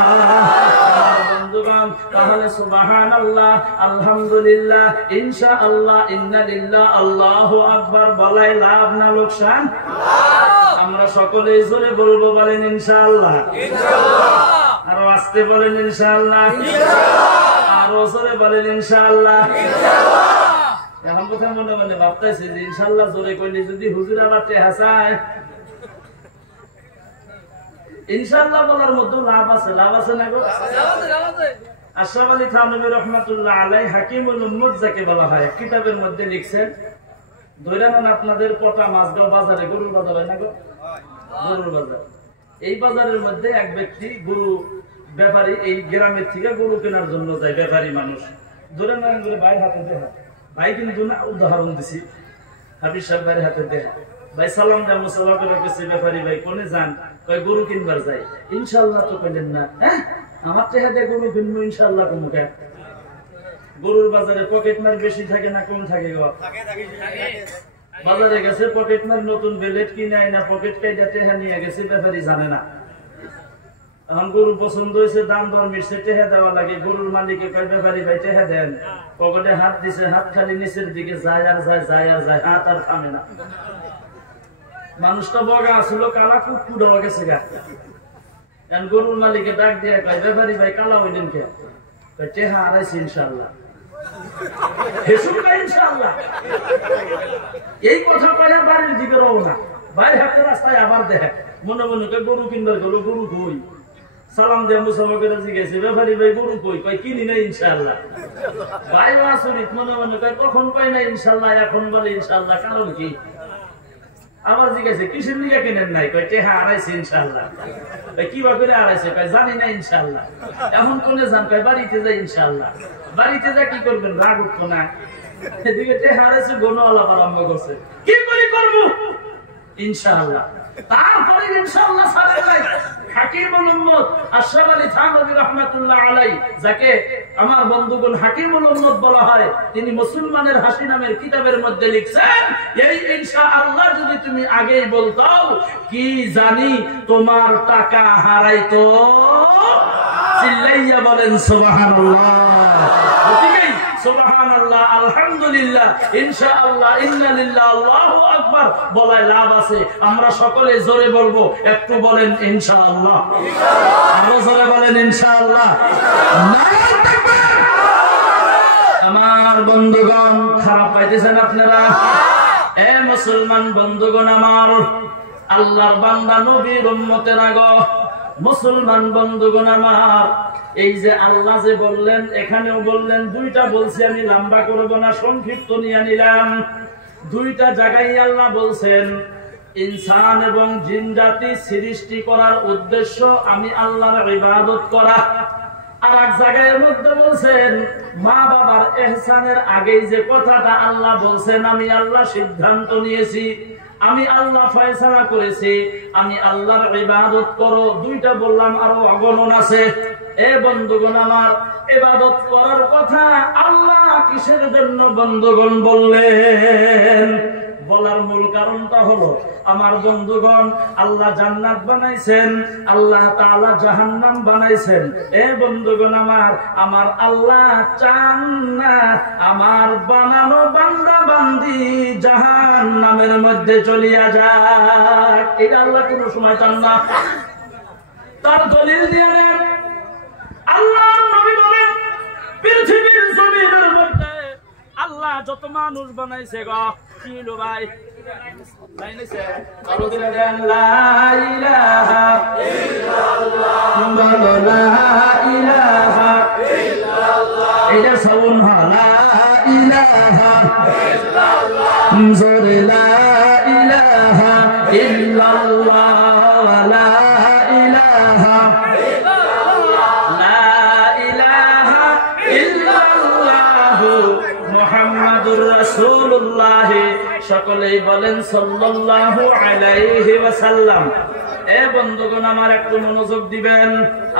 বন্ধুগণ, তাহলে সুবহানাল্লাহ, আলহামদুলিল্লাহ, ইনশাআল্লাহ, ইন্নালিল্লাহ, আল্লাহু আকবার বলাই লাভ না লোকসান? আমরা সকলেই জোরে বলবো, বলেন ইনশাআল্লাহ, ইনশাআল্লাহ। আরো আসতে বলেন ইনশাআল্লাহ, ইনশাআল্লাহ। আরো জোরে বলেন ইনশাআল্লাহ, ইনশাআল্লাহ। এখন কথা মনে মনে ভাবতেছি যে ইনশাআল্লাহ জোরে কইলে যদি হুজুর আবার টেহা চায়, ইনশাআল্লাহ বলার মধ্যে লাভ আছে, লাভ আছে না গো? আশরাফ আলী থানভী রাহমাতুল্লাহ আলাইহি হাকিমুল উম্মত যাকে বলা হয়, কিতাবের মধ্যে লিখছেন, ধইরা নেন আপনাদের পটা মাছগাঁও বাজারে, গরুর বাজার হয় না গো? গরুর বাজার। এই বাজারের মধ্যে এক ব্যক্তি গরু ব্যাপারী, এই গ্রামের থেকে গরু কেনার জন্য যায়, ব্যাপারী মানুষ, ধরে নেন করে ভাই হাতে দেখা, ভাই কিন্তু না উদাহরণ দিছি, হাফিজ সাহেব ভাইয়ের হাতে দেখা, ভাই সালাম দেয়, মুসাফা করে গেছে ব্যাপারী ভাই, কোনে যান? কয় গরু কিনবার যাই। ইনশাআল্লাহ তো কইলেন না, হ্যাঁ আমার চেহারা গরু কিনবো ইনশাআল্লাহ কোন কে? গরুর বাজারে পকেট মার বেশি থাকে না কম থাকে গো? বাজারে গেছে পকেট মার নতুন বেলেট কিনে আইনা পকেট কাইটা টেহা নিয়ে গেছে, ব্যাপারী জানে না। এখন গরু পছন্দ হয়েছে, দাম দর মিশছে, টেহা দেওয়া লাগে। গরুর মালিকে কয় ব্যাপারী ভাই টেহা দেন, পকেটে হাত দিছে, হাত খালি নিচের দিকে যায় আর যায়, যায় আর যায়, হাত আর থামে না। মানুষটা বগা আসল, কালা কুকু দেওয়া গেছে গা। গরুর মালিকে ডাক দিয়ে কয় ব্যাপারী ভাই কালা হইলেন কে? টেহা আড়াইছে ইনশাআল্লাহ, ইনশাআল্লাহ। এই কথা কয়ে বাড়ির দিকে রওনা, বাইরে হাতে রাস্তায় আবার দেখে, মনে মনে কয় গরু কিনবার গেল, গরু কই? সালাম দিয়ে মুসাফা করে জিজ্ঞেসে ব্যাপারী ভাই গরু কই? কয় কিনি না ইনশাআল্লাহ। ভাই আসরিত, মনে মনে কয় কখন পাই না ইনশাআল্লাহ, এখন বলে ইনশাআল্লাহ, কারণ কি? আবার জিজ্ঞাসে কিসের লিগে কিনেন নাই? কয় টেহা আড়াইছে ইনশাআল্লাহ। কি বা করে আড়াইছে? কয় জানি না ইনশাআল্লাহ। এখন কোনে যান? কয় বাড়িতে যাই ইনশাআল্লাহ। বাড়িতে যা কি করবেন? রাগ উঠতো না? এদিকে টেহা আড়াইছে, গোনো আলাপ আরম্ভ করছে, কি করি করবো ইনশাআল্লাহ। তারপরে ইনশাআল্লাহ সাথে নাই হাকিমুল উম্মত আশরাফ আলী থানভী রাহমাতুল্লাহ আলাইহি, যাকে আমার বন্ধুগণ হাকিমুল উম্মত বলা হয়, তিনি মুসলমানের হাসি নামের কিতাবের মধ্যে লিখছেন, এই ইনশাআল্লাহ যদি তুমি আগেই বলতাও, কি জানি তোমার টাকা হারাইতো। চিল্লাইয়া বলেন সুবহানাল্লাহ। ঠিকই, সুবহানাল্লাহ, আলহামদুলিল্লাহ, ইনশাআল্লাহ, ইন্নালিল্লাহ, আল্লাহু আকবার বলায় লাভ আছে। আমরা সকলে জোরে বলবো, একটু বলেন ইনশাআল্লাহ, আরো জোরে বলেন ইনশাআল্লাহ। আমার বন্ধুগণ, খারাপ পাইতেছেন আপনারা? এ মুসলমান বন্ধুগণ আমার, আল্লাহর বান্দা নবীর উম্মতেরা গো, মুসলমান বন্ধুগণ আমার, এই যে আল্লাহ যে বললেন, এখানেও বললেন, দুইটা বলছি, আমি লম্বা করব না, সংক্ষিপ্ত নিয়ে নিলাম। দুইটা জায়গায় আল্লাহ বলছেন, ইনসান এবং জিন জাতি সৃষ্টি করার উদ্দেশ্য আমি আল্লাহর ইবাদত করা। আর এক জায়গায় মধ্যে বলছেন মা বাবার ইহসানের আগেই যে কথাটা আল্লাহ বলছেন, আমি আল্লাহ সিদ্ধান্ত নিয়েছি, আমি আল্লাহ ফয়সালা করেছি, আমি আল্লাহর ইবাদত করো। দুইটা বললাম, আরো অগণন আছে। এ বন্ধুগণ আমার, ইবাদত করার কথা আল্লাহ কিসের জন্য বন্ধুগণ বললেন? বলার মূল কারণটা হলো, আমার বন্ধুগণ, আল্লাহ জান্নাত বানাইছেন, আল্লাহ তাআলা জাহান্নাম বানাইছেন। এ বন্ধুগণ আমার আল্লাহ চান না আমার বানানো বান্দা বান্দি জাহান্নামের মধ্যে চলিয়া যায়। এটা আল্লাহ কোনো সময় চান না। তার দলিল দিয়ে নেন, আল্লাহ নবী বলেন পৃথিবীর জমিনের মধ্যে আল্লাহ যত মানুষ বানাইছে গো, কি হলো ভাই? বানাইছে আর দিলে দেন লা ইলাহা ইল্লাল্লাহ, বলো লা ইলাহা ইল্লাল্লাহ। এটা সাউন্ড লা ইলাহা ইল্লাল্লাহ, জোরে লা ইলাহা ইল্লাল্লাহ, লা ইলাহা মুহাম্মাদুর রাসূলুল্লাহ। সকলেই বলেন সাল্লাল্লাহু আলাইহি ওয়াসাল্লাম। এ বন্ধুগণ আমার, একটু মনোযোগ দিবেন।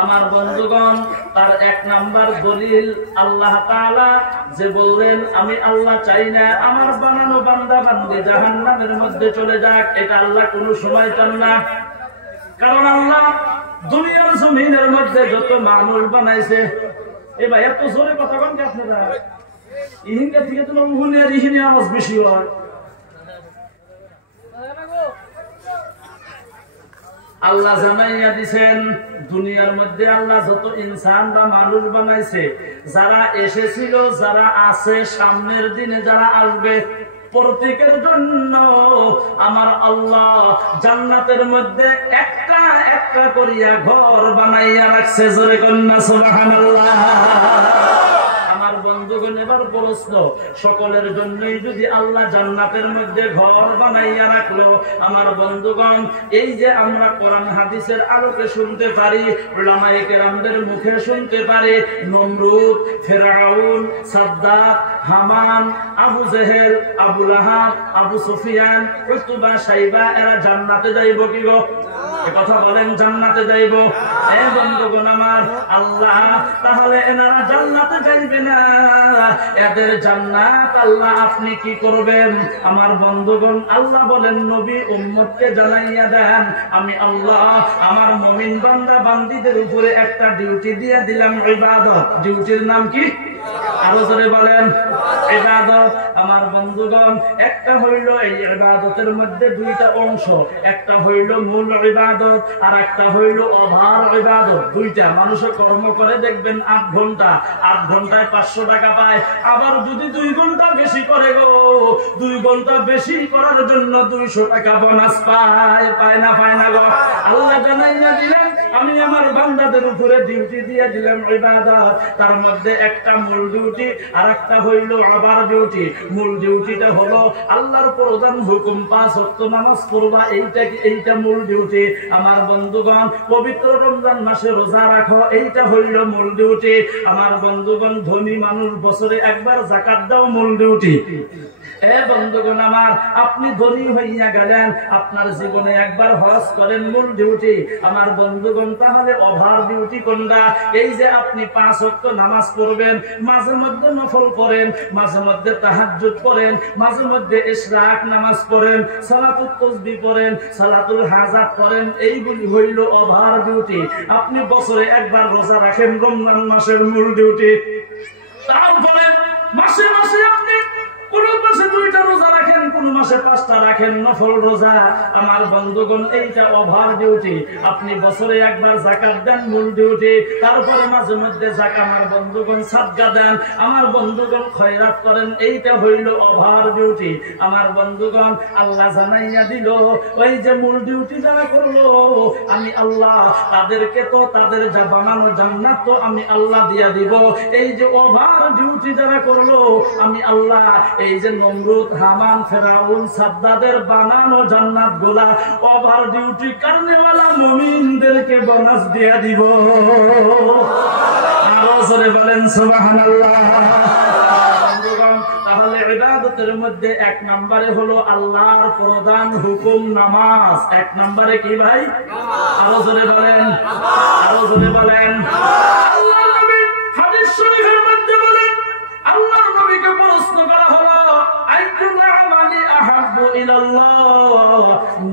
আমার বন্ধুগণ, তার এক নাম্বার দলিল আল্লাহ তাআলা যে বললেন আমি আল্লাহ চাই না আমার বানানো বান্দা বান্দি জাহান্নামের মধ্যে চলে যাক, এটা আল্লাহ কোনো সময় চান না। কারণ আল্লাহ দুনিয়ার জমিনের মধ্যে যত মানুষ বানাইছে, এ ভাই এত জোরে কথা বলেন কি আপনারা? ইহিনকা থেকে তো উহুনে আর ইহিনে আওয়াজ বেশি হয়। আল্লাহ জানাইয়া দিছেন দুনিয়ার মধ্যে আল্লাহ যত ইনসান বা মানুষ বানাইছে, যারা এসেছিল, যারা আছে, সামনের দিনে যারা আসবে, প্রত্যেকের জন্য আমার আল্লাহ জান্নাতের মধ্যে একটা একটা করিয়া ঘর বানাইয়া রাখছে। জোরে কন্যা সুবহানাল্লাহ। আমার বন্ধুগণ, এবার প্রশ্ন, সকলের জন্যই যদি আল্লাহ জান্নাতের মধ্যে ঘর বানাইয়া রাখলো, আমার বন্ধুগণ, এই যে আমরা কোরআন হাদিসের আলোকে শুনতে পারি, উলামায়ে কেরামদের মুখে শুনতে পারি, নমরুদ, ফেরাউন, সাদ্দাত, হামান, আবু জেহেল, আবু লাহাব, আবু সুফিয়ান, উতবা, সাইবা, এরা জান্নাতে যাইব কি গো? কথা বলেন, জান্নাতে যাইব? এ বন্ধুগণ আমার, আল্লাহ তাহলে এনারা জান্নাতে যাইবে না, এদের জান্নাত আল্লাহ আপনি কি করবেন? আমার বন্ধুগণ, আল্লাহ বলেন নবী উম্মতকে জানাইয়া দেন, আমি আল্লাহ আমার মুমিন বান্দা বান্দীদের উপরে একটা ডিউটি দিয়ে দিলাম, ইবাদত। ডিউটির নাম কি? আরো জোরে বলেন, ইবাদত। আমার বন্ধুগণ, একটা হইল এই ইবাদতের মধ্যে দুইটা অংশ, একটা হইল মূল ইবাদত আর একটা হইল অভার ইবাদত। দুইটা মানুষে কর্ম করে দেখবেন 8 ঘন্টা, 8 ঘন্টায় 500 টাকা পায়। আবার যদি 2 ঘন্টা বেশি করে গো, 2 ঘন্টা বেশি করার জন্য 200 টাকা বোনাস পায়। পায় না? পায় না গো? আল্লাহ জানাইয়া দিলেন আমি আমার বান্দাদের উপরে ডিউটি দিয়ে দিলাম ইবাদত। তার মধ্যে একটা মূল ডিউটি আর একটা হইল আবার ডিউটি। মূল ডিউটিটা হলো আল্লাহর প্রধান হুকুম 5 ওয়াক্ত নামাজ পড়বা, এইটা মূল ডিউটি। আমার বন্ধুগণ, পবিত্র রমজান মাসে রোজা রাখো, এইটা হইল মূল ডিউটি। আমার বন্ধুগণ, ধনী মানুষ বছরে একবার যাকাত দাও, মূল ডিউটি। এ বন্ধুগণ আমার, আপনি ধনী হইয়া গেলেন, আপনার জীবনে একবার হজ করেন, মূল ডিউটি। আমার বন্ধুগণ, তাহলে ওভার ডিউটি কোনটা? এই যে আপনি 5 ওয়াক্ত নামাজ পড়বেন, মাঝে মধ্যে নফল পড়েন, মাঝে মধ্যে তাহাজ্জুদ পড়েন, মাঝে মধ্যে ইশরাক নামাজ পড়েন, সালাতুত তাসবিহ পড়েন, সালাতুল হাজাত পড়েন, এইগুলি হইল ওভার ডিউটি। আপনি বছরে একবার রোজা রাখেন, রমজান মাসের মূল ডিউটি। তারপরে মাসে মাসে আপনি কোন মাসে 2টা রোজা রাখেন, কোন মাসে 5টা রাখেন, নফল রোজা। আমার বন্ধুগণ, এইটা ওভার ডিউটি। আপনি বছরে একবার যাকাত দেন, মূল ডিউটি। তারপরে মাঝে মধ্যে যাকাত, আমার বন্ধুগণ, সাদকা দেন, আমার বন্ধুগণ, খয়রাত করেন, এইটা হইল ওভার ডিউটি। আমার বন্ধুগণ, আল্লাহ জানাইয়া দিল ওই যে মূল ডিউটি যারা করলো, আমি আল্লাহ তাদেরকে তো তাদের যা বানানো জান্নাত তো আমি আল্লাহ দিয়া দিব। এই যে ওভার ডিউটি যারা করলো, আমি আল্লাহ এই যে নমরুদ, হামান, ফেরাউন, ফেরাউন সাদ্দাদের বানানো জান্নাত গুলা ওভার ডিউটি কারণেওয়ালা মুমিনদেরকে বোনাস দিয়ে দিব। আরো জোরে বলেন সুবহানাল্লাহ। তাহলে ইবাদতের মধ্যে এক নম্বরে হলো আল্লাহর প্রধান হুকুম নামাজ। এক নম্বরে কি ভাই? আরো জোরে বলেন, আরো জোরে বলেন। আল্লাহর নবী হাদিস শরীফের মধ্যে বলেন, আল্লাহর নবীকে প্রশ্ন করা হলো আইয়ুল আমালি আহাব্বু ইলাল্লাহ,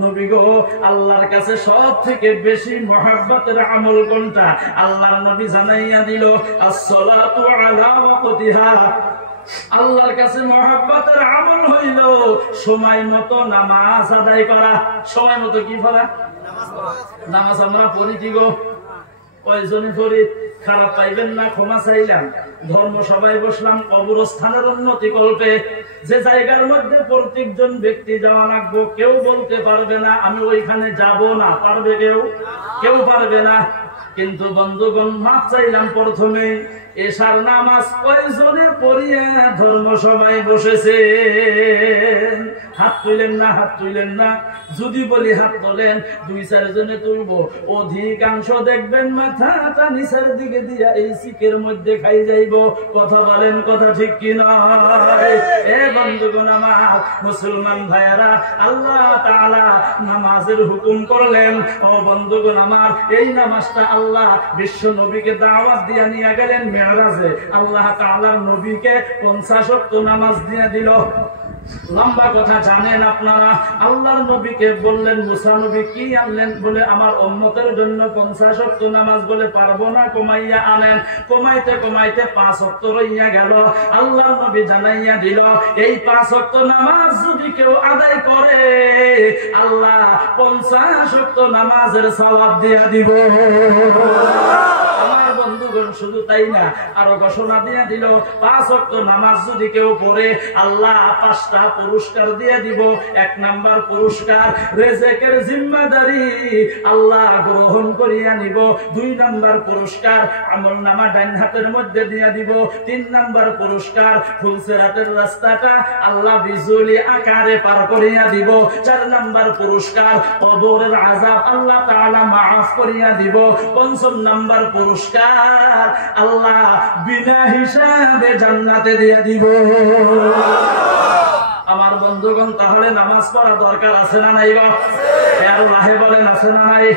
নবী গো আল্লাহর কাছে সবথেকে বেশি মহব্বতের আমল কোনটা? আল্লাহর নবী জানাইয়া দিল as-সালাতু আলা ওয়াক্তিহা, আল্লাহর কাছে মহব্বতের আমল হইল সময় মতো নামাজ আদায় করা। সময় মতো কি পড়া? নামাজ আমরা পড়ি কি গো? কয়জনই পড়ি? খারাপ পাইবেন না, ক্ষমা চাইলাম। ধর্ম সবাই বসলাম কবরস্থানের উন্নতি কল্পে, যে জায়গার মধ্যে প্রত্যেকজন ব্যক্তি যাওয়া লাগবে, কেউ বলতে পারবে না আমি ওইখানে যাব না। পারবে কেউ? কেউ পারবে না। কিন্তু বন্ধুগণ মাপ চাইলাম প্রথমে, এশার নামাজ কয়জনে পড়িয়ে ধর্ম সবাই বসেছে? হাত তুলেন না, হাত তুলেন না। যদি বলি হাত তোলেন, 2-4 জনে তুলব, অধিকাংশ দেখবেন মাথাটা নিচের দিকে দিয়া এই সিকের মধ্যে খাই যাইব। কথা বলেন, কথা ঠিক কি নয়? এ বন্ধুগণ আমার, মুসলমান ভাইয়েরা, আল্লাহ তাআলা নামাজের হুকুম করলেন। ও বন্ধুগণ আমার, এই নামাজটা আল্লাহ বিশ্ব নবীকে দাওয়াত দিয়া নিয়ে গেলেন মেরাজে। আল্লাহ তাআলার নবীকে 50 ওয়াক্ত নামাজ দিয়ে দিল। লম্বা কথা জানেন আপনারা, আল্লাহর নবীকে বললেন, মুসা নবী কি আনলেন? বলে আমার উম্মতের জন্য 50 ওয়াক্ত নামাজ। বলে পারবো না, কমাইয়া আনেন। কমাইতে কমাইতে 5 ওয়াক্ত রইয়া গেল। আল্লাহর নবী জানাইয়া দিল, এই 5 ওয়াক্ত নামাজ যদি কেউ আদায় করে আল্লাহ 50 ওয়াক্ত নামাজের সওয়াব দিয়া দিব। আমার বন্ধুগণ শুধু তাই না, আরো ঘোষণা দিয়া দিল 5 ওয়াক্ত নামাজ যদি কেউ পড়ে আল্লাহ 5টা পুরস্কার দিয়ে দিব। 1 নাম্বার পুরস্কার, রিজিকের জিম্মাদারি আল্লাহ গ্রহণ করিয়া নিব। 2 নাম্বার পুরস্কার, আমলনামা ডান হাতের মধ্যে দিয়া দিব। 3 নাম্বার পুরস্কার, ফুলসিরাতের রাস্তাটা আল্লাহ বিজুলি আকারে পার করিয়া দিব। 4 নাম্বার পুরস্কার, কবরের আযাব আল্লাহ তাআলা মাফ করিয়া দিব। 5 নাম্বার পুরস্কার, আল্লাহ বিনা হিসাবে জান্নাতে দিয়ে দিব। আমার বন্ধুগণ, তাহলে নামাজ পড়া দরকার আছে না নাই? বা আল্লাহ বলেন আছে না নাই?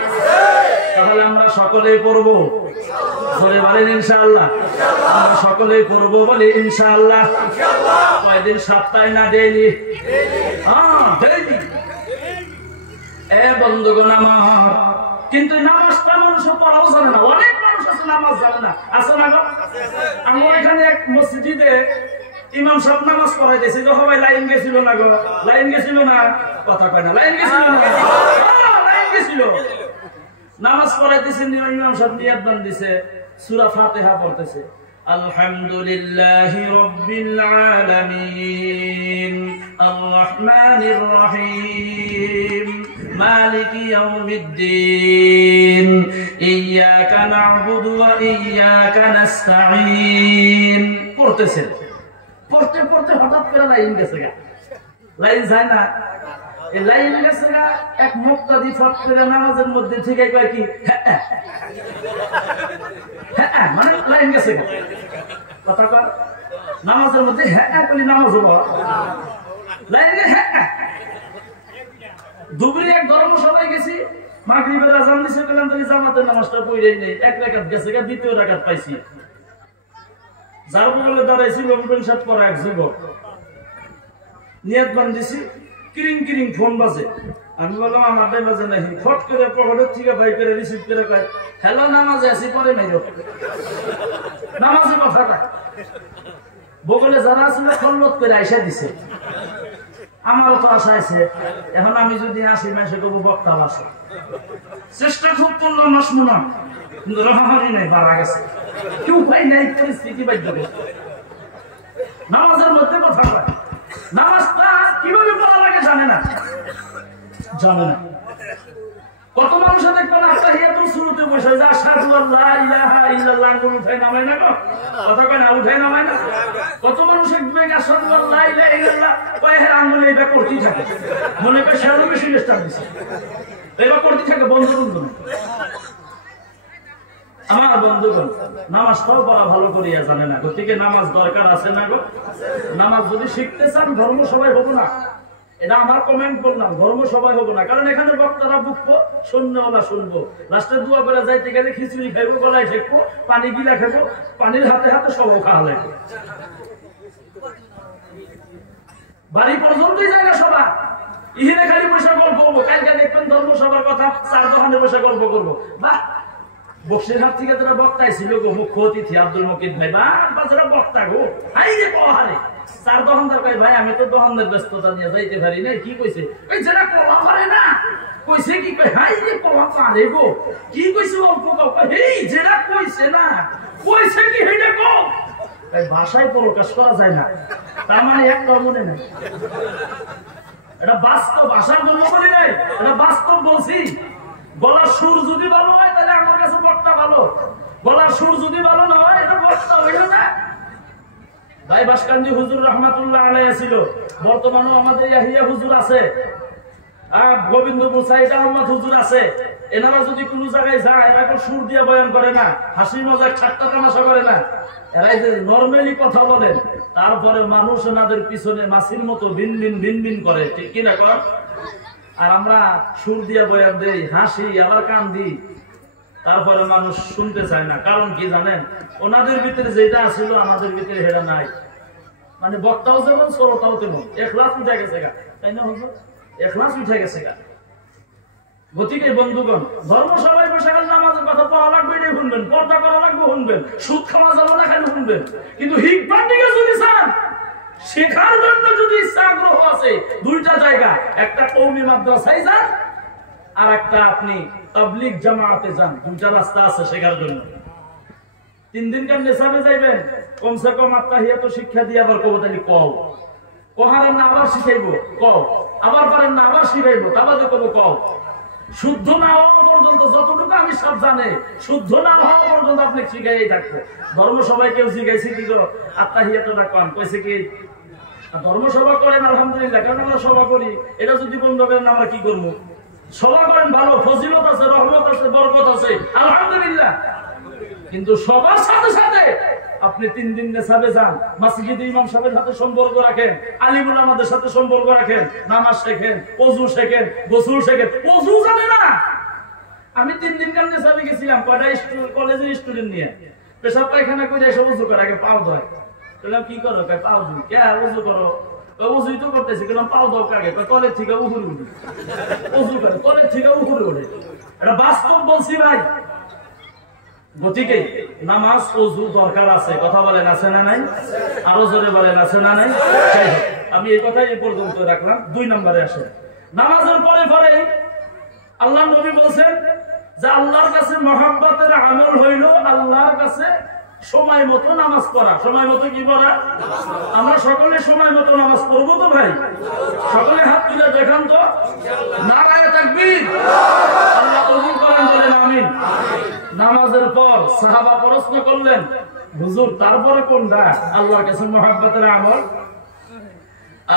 তাহলে আমরা সকলেই পড়বো, ধরে বলেন ইনশাআল্লাহ। আমরা সকলেই পড়বো বলি ইনশাআল্লাহ। কয়দিন? সপ্তাহে না ডেইলি? ডেইলি। এ বন্ধুগণ আমার, কিন্তু নামাজটা মানুষ পড়াও জানে না। অনেক মানুষ আছে নামাজ জানে না, আছে না? আমরা এখানে এক মসজিদে ইমাম সাহেব নামাজ পড়াইতেছি, সবাই লাইন গেছিল না গো? লাইন গেছিল না? কথা কয় না। লাইন গেছিল না? লাইন গেছিল। নামাজ পড়াইতেছি, ইমাম সাহেব নিয়াত বান দিছে, সূরা ফাতিহা পড়তেছে, আলহামদুলিল্লাহি রাব্বিল আলামিন আর রহমানির রহিম মালিকি ইয়াউমিদ্দিন ইয়্যাকা না'বুদু ওয়া ইয়্যাকা নাস্তাঈন পড়তেছে। পড়তে পড়তে হঠাৎ করে লাইন গেছে গা। লাইন যায় না? এই লাইন গেছে গা। এক মুক্তাদি ফট করে নামাজের মধ্যে থেকে কয় কি, হ্যাঁ মানে লাইন গেছে গা। কথা কর, নামাজের মধ্যে হ্যাঁ বলি নামাজ হবো লাইনে। হ্যাঁ দুপুরে এক ধর্মসভায় গেছি, মাগরিবের আযান দিছে, বললাম তুই জামাতের নামাজটা পড়েই নেই। 1 রাকাত গেছে গা, 2য় রাকাত পাইছি। যার বলে দাঁড়াইছি রমজান সাত পর এক যুবক, নিয়াত বান্ধিছি, কিরিং কিরিং ফোন বাজে। আমি বললাম আমারটাই বাজে নাকি। ফট করে পকেটের থেকে ভাই করে রিসিভ করে কয়, হ্যালো নামাজে আছি, পরে নাই নামাজে কথাটা। বগলে যারা আসলে খল্লত করে আইসা দিছে। আমারও তো আশা আছে, এখন আমি যদি আসি মাসে করবো বক্তা আসে। চেষ্টা খুব করলাম মাসমুনা, কিন্তু রহামারি নাই, বাড়া গেছে। কেউ পাই নাই, পরিস্থিতি বাধ্য করছে। নামাজের মধ্যে কথা কয়, নামাজটা কিভাবে পড়া লাগে জানে না, জানে না। কত মানুষের দেখবেন আত্তাহিয়াতুল শুরুতে বসে যে আশহাদু আল্লা ইলাহা ইল্লাল্লাহ আঙ্গুল উঠায় নামায় না গো, কথা কয় না, উঠায় নামায় না। কত মানুষ দেখবেন আশহাদু আল্লা ইলাহা ইল্লাল্লাহ কয়ের আঙ্গুলে এটা করতেই থাকে, মনে করে সেও বেশি স্টার্ট দিছে, এবার করতে থাকে বন্ধ বন্ধু। আমার বন্ধুগণ, নামাজটাও পড়া ভালো করিয়া জানে না, গতিকে নামাজ দরকার আছে না গো। নামাজ যদি শিখতে চান ধর্ম সবাই হবো না, এটা আমার কমেন্ট করলাম, ধর্ম সবাই হবো না। কারণ এখানে বক্তারা বুকবো, শুননেওয়ালা শুনবো, লাস্টে দোয়া করে যাইতে গেলে খিচুড়ি খাইবো, গলায় ঠেকবো, পানি গিলা খাবো, পানির হাতে হাতে সব খাওয়া লাগবে, বাড়ি পর্যন্তই যায় না সভা। ইহিনে খালি পয়সা গল্প করবো, কালকে দেখবেন ধর্ম সভার কথা, চার দোকানে বসে গল্প করবো। বাহ, বক্সিরহাট থেকে যারা বক্তায় ছিল গো, মুখ্য অতিথি আব্দুল মকিদ ভাই, বা যারা বক্তা গো, হাই রে কহারে চার দোকানদার কয় ভাই আমি তো দোকানদার ব্যস্ততা নিয়ে যাইতে পারি না। কি কইছে? ওই যারা কলা পারে না কইছে কি কয়, হাই রে কলা পারে গো, কি কইছে অল্প কও, এই যারা কইছে না কইছে কি হেডে কো, তাই ভাষায় প্রকাশ করা যায় না, তার মানে একটা মনে নাই, এটা বাস্তব, ভাষার জন্য বলি নাই, এটা বাস্তব বলছি। গলার সুর যদি ভালো হয় তাহলে আমার কাছে বক্তা ভালো, গলার সুর যদি ভালো না হয় এটা বক্তা হইল না। ভাই বাসকান্দি হুজুর রহমাতুল্লাহ আলাইহি ছিল, বর্তমানে আমাদের ইয়াহিয়া হুজুর আছে, গোবিন্দপুর সাইদ আহমদ হুজুর আছে। এনারা যদি কোন জায়গায় যায় এরা কোনো সুর দিয়ে বয়ান করে না, হাসি মজাক ঠাট্টা তামাশা করে না, এরা যে নরমালি কথা বলেন, তারপরে মানুষ এনাদের পিছনে মাছির মতো ভিন ভিন ভিন ভিন করে, ঠিক কিনা কর। আর আমরা সুর দিয়া বয়ান দেই, হাসি আবার কান দিই, তারপরে মানুষ শুনতে চায় না। কারণ কি জানেন, ওনাদের ভিতরে যেটা ছিল আমাদের ভিতরে সেটা নাই। মানে বক্তাও যেমন শ্রোতাও তেমন, এখলাস উঠে গেছে গা, তাই না হুজুর? এখলাস উঠে গেছে গা। গতিকে বন্ধুগণ, ধর্ম সবাই বসে গেলে নামাজের কথা পড়া লাগবে, এটাই শুনবেন, পর্দা করা লাগবে শুনবেন, সুদ খাওয়া যাবে না খালি শুনবেন। কিন্তু হিকমার দিকে যদি চান, শেখার জন্য যদি ইচ্ছা আগ্রহ আছে, দুইটা জায়গা, একটা কওমি মাদ্রাসায় যান আর একটা আপনি তাবলীগ জামাতে যান, দুইটা রাস্তা আছে শেখার জন্য। 3 দিনকার নেশাবে যাইবেন, কমসে কম আত্তাহিয়াতুল শিক্ষা দিয়ে আবার কবতালি কও, কহারেন না আবার শিখাইবো কও, আবার পারেন না আবার শিখাইবো, তারপরে কব কও। শুদ্ধ না হওয়া পর্যন্ত, যতটুকু আমি সব জানে, শুদ্ধ না হওয়া পর্যন্ত আপনি শিখাই থাকবো। ধর্ম সবাই কেউ শিখাইছে কি গো আত্তাহিয়াতুল্লাহ কোন কইছে কি ধর্ম সভা করেন আলহামদুলিল্লাহ, কারণ আমরা সভা করি, এটা যদি বন্ধ করেন আমরা কি করবো? সভা করেন ভালো, ফজিলত আছে, রহমত আছে, বরকত আছে, আলহামদুলিল্লাহ। কিন্তু সবার সাথে সাথে আপনি 3 দিন নেশাবে যান, মসজিদে ইমাম সাহেবের সাথে সম্পর্ক রাখেন, আলিম উলামাদের সাথে সম্পর্ক রাখেন, নামাজ শেখেন, ওযু শেখেন, গোসল শেখেন। ওযু জানে না? আমি 3 দিনকার নেশাবে গেছিলাম, কয়টা কলেজের স্টুডেন্ট নিয়ে, পেশাব পায়খানা করে এসে ওযু করে, আগে পাও ধোয়। বললাম কি করো? কয় পাও ধুই। কে ওযু করো? ওযুই তো করতেছি। বললাম পাও দাও কাকে? কয় তলের থেকে উপরে উঠে। ওযু করে তলের থেকে উপরে ওঠে, এটা বাস্তব বলছি ভাই। গতিকে নামাজ ওযু দরকার আছে, কথা বলেন আছে না নাই? আরো জোরে বলেন আছে না নাই? আমি এই কথাই এই পর্যন্ত রাখলাম। 2 নম্বরে আসে, নামাজের পরে পরে আল্লাহর নবী বলেন যে আল্লাহর কাছে মহব্বতের আমল হইল আল্লাহর কাছে সময় মতো নামাজ পড়া। সময় মতো কি পড়া? আমরা সকলে সময় মতো নামাজ পড়বো তো ভাই? সকলে হাত তুলে দেখান তো, নারায়ে তাকবীর, আল্লাহ কবুল করেন, বলেন আমিন। নামাজের পর সাহাবা প্রশ্ন করলেন, হুজুর তারপরে কোনটা আল্লাহর কাছে মহব্বতের আমল?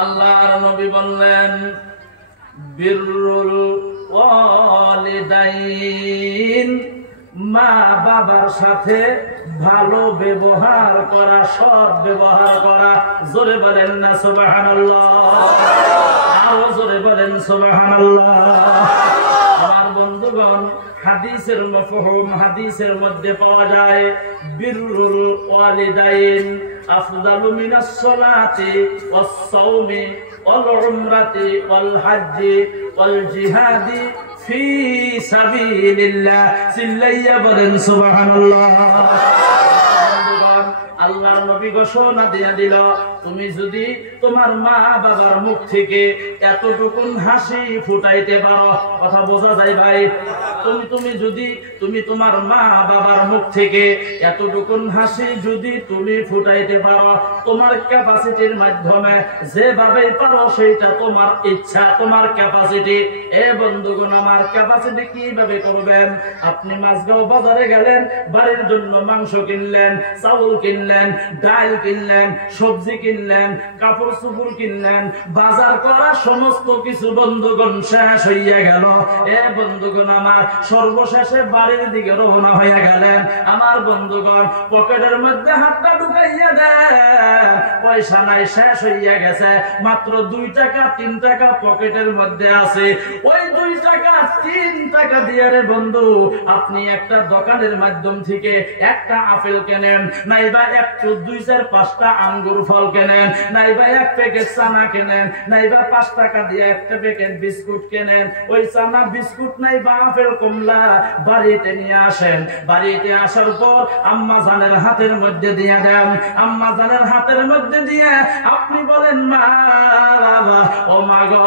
আল্লাহর নবী বললেন বিররুল ওয়ালিদাইন, মা বাবার সাথে ভালো ব্যবহার করা, সৎ ব্যবহার করা। জোরে বলেন না সুবহানাল্লাহ, আরো জোরে বলেন সুবহানাল্লাহ। আমার বন্ধুগণ, হাদিসের মাফহুম, হাদিসের মধ্যে পাওয়া যায় বিররুল ওয়ালিদাইন আফদালু মিনাস সালাতি ওয়াস সাওমি ওয়াল উমরাতি ওয়াল হজ্জি ওয়াল জিহাদি ফি সাবিলিল্লাহ। সিল্লাইয়া বলেন সুবহানাল্লাহ। আল্লাহর নবী ঘোষণা দিয়ে দিল, তুমি যদি তোমার মা বাবার মুখ থেকে এতটুকুন হাসি ফুটাইতে পারো, কথা বোঝা যায় ভাই? তুমি তোমার মা বাবার মুখ থেকে এতটুকুন হাসি যদি তুমি ফুটাইতে পারো, তোমার ক্যাপাসিটির মাধ্যমে যেভাবেই পারো সেটা তোমার ইচ্ছা, তোমার ক্যাপাসিটি। এ বন্ধুগণ, আমার ক্যাপাসিটি কিভাবে করবেন? আপনি মাছগাঁও বাজারে গেলেন, বাড়ির জন্য মাংস কিনলেন, চাউল কিনলেন, ডাল কিনলেন, সবজি কিনলেন, কাপড় চোপড় কিনলেন, বাজার করা সমস্ত কিছু বন্ধুগণ শেষ হইয়া গেল। এ বন্ধুগণ আমার, সর্বশেষে বাড়ির দিকে রওনা হইয়া গেলেন। আমার বন্ধুগণ, পকেটের মধ্যে হাতটা ঢুকাইয়া দেন, পয়সা নাই, শেষ হইয়া গেছে। মাত্র 2 টাকা 3 টাকা পকেটের মধ্যে আছে। ওই 2 টাকা 3 টাকা দিয়ে রে বন্ধু, আপনি একটা দোকানের মাধ্যম থেকে একটা আপেল কেনেন, নাইবা একটু 2-4-5টা আঙ্গুর ফল কেনেন, নাইবা 1 প্যাকেট চানা কেনেন, নাইবা 5 টাকা দিয়ে একটা প্যাকেট বিস্কুট কেনেন। ওই চানা বিস্কুট নাইবা আপেল কমলা বাড়িতে নিয়ে আসেন। বাড়িতে আসার পর আম্মা জানের হাতের মধ্যে দিয়ে দেন। আম্মা জানের হাতের মধ্যে দিয়ে আপনি বলেন, মা ও মা গো,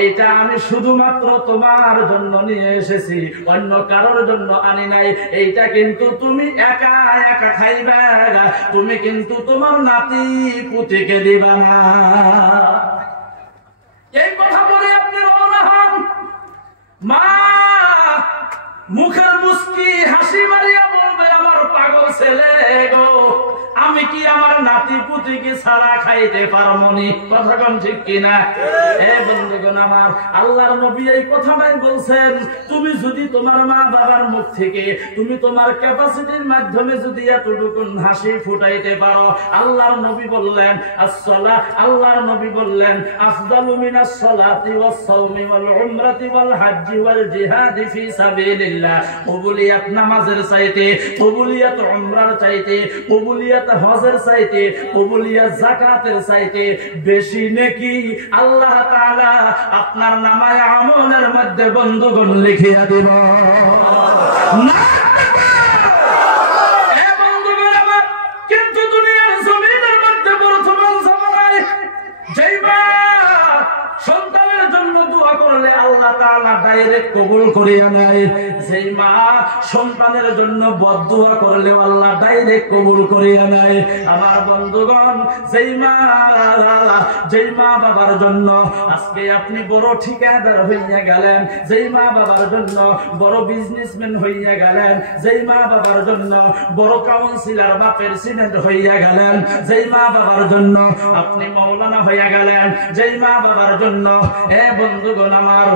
এইটা আমি শুধুমাত্র তোমার জন্য নিয়ে এসেছি, অন্য কারোর জন্য আনি নাই। এইটা কিন্তু তুমি একা একা খাইবা, তুমি কিন্তু তোমার নাতি পুতিকে দিবা না। এই কথা বলে আপনি রওনা হন। মা মুখের মুস্কি হাসি মারিয়া বলবে, আমার পাগল ছেলে গো, আমি কি আমার নাতি পুতিকে ছাড়া খাইতে পারবো নি? কথা কোন ঠিক কিনা? এ বন্ধুগণ আমার, আল্লাহর নবী এই কথাটাই বলছেন, তুমি যদি তোমার মা বাবার মুখ থেকে তুমি তোমার ক্যাপাসিটির মাধ্যমে যদি এতটুকু হাসি ফুটাইতে পারো, আল্লাহর নবী বললেন আসসালাত, আল্লাহর নবী বললেন আফদালু মিনাস সালাতি ওয়াস সাওমি ওয়াল উমরাতি ওয়াল হজ্জি ওয়াল জিহাদি ফি সাবিলিল্লাহ। কবুলিয়াত নামাজের চাইতে, কবুলিয়াত উমরার চাইতে, কবুলিয়াত হজের চাইতে, কবুলিয়াত যাকাতের চাইতে বেশি নেকি আল্লাহ তাআলা আপনার নামায়ে আমলের মধ্যে বন্ধুগণ লিখিয়া দিব। কিন্তু দুনিয়ার জমিনের মধ্যে প্রথম জামানায় যেই মা সন্তানের জন্য দোয়া করলে আল্লাহ তাআলা ডাইরেক্ট কবুল করিয়া নেয়, যেই মা সন্তানের জন্য বদদুয়া করলে আল্লাহ ডাইরেক্ট কবুল করিয়া নেয়। আমার বন্ধুগণ, যেই মা বাবার জন্য আজকে আপনি বড় ঠিকাদার হইয়া গেলেন, যেই মা বাবার জন্য বড় বিজনেসম্যান হইয়া গেলেন, যেই মা বাবার জন্য বড় কাউন্সিলর বা প্রেসিডেন্ট হইয়া গেলেন, যেই মা বাবার জন্য আপনি মাওলানা হইয়া গেলেন, যেই মা বাবার জন্য এ বন্ধুগণ আমার,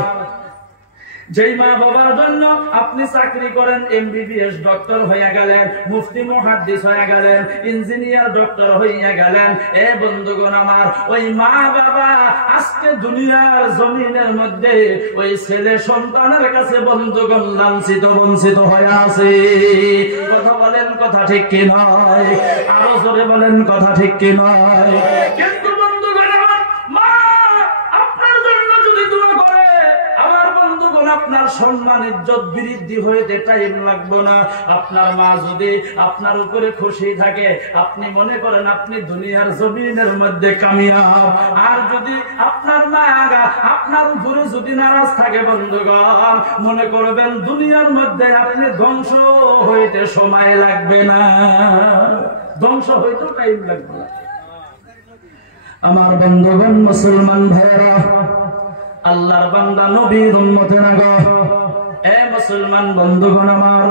যেই মা বাবার জন্য আপনি চাকরি করেন, এমবিবিএস ডক্টর হইয়া গেলেন, মুফতি মুহাদ্দিস হইয়া গেলেন, ইঞ্জিনিয়ার ডক্টর হইয়া গেলেন, এ বন্ধুগণ আমার, ওই মা বাবা আজকে দুনিয়ার জমিনের মধ্যে ওই ছেলে সন্তানের কাছে বন্ধুগণ লাঞ্ছিত বঞ্চিত হয়ে আছে। কথা বলেন, কথা ঠিক কি নয়? আরো জোরে বলেন, কথা ঠিক কি নয়? কিন্তু বন্ধুগণ আমার, মা আপনার জন্য যদি দোয়া করে, আমার বন্ধুগণ আপনার সম্মান ইজ্জত বৃদ্ধি হইতে টাইম লাগবে না। আপনার মা যদি আপনার উপরে খুশি থাকে, আপনি মনে করেন আপনি দুনিয়ার জমিনের মধ্যে কামিয়াব। আর যদি আপনার মা আপনার উপরে যদি নারাজ থাকে বন্ধুগণ, মনে করবেন দুনিয়ার মধ্যে আপনি ধ্বংস হইতে সময় লাগবে না, ধ্বংস হইতে টাইম লাগবে না। আমার বন্ধুগণ মুসলমান ভাইরা, আল্লাহর বান্দা নবীর উম্মতেরা গো, এ মুসলমান বন্ধুগণ আমার,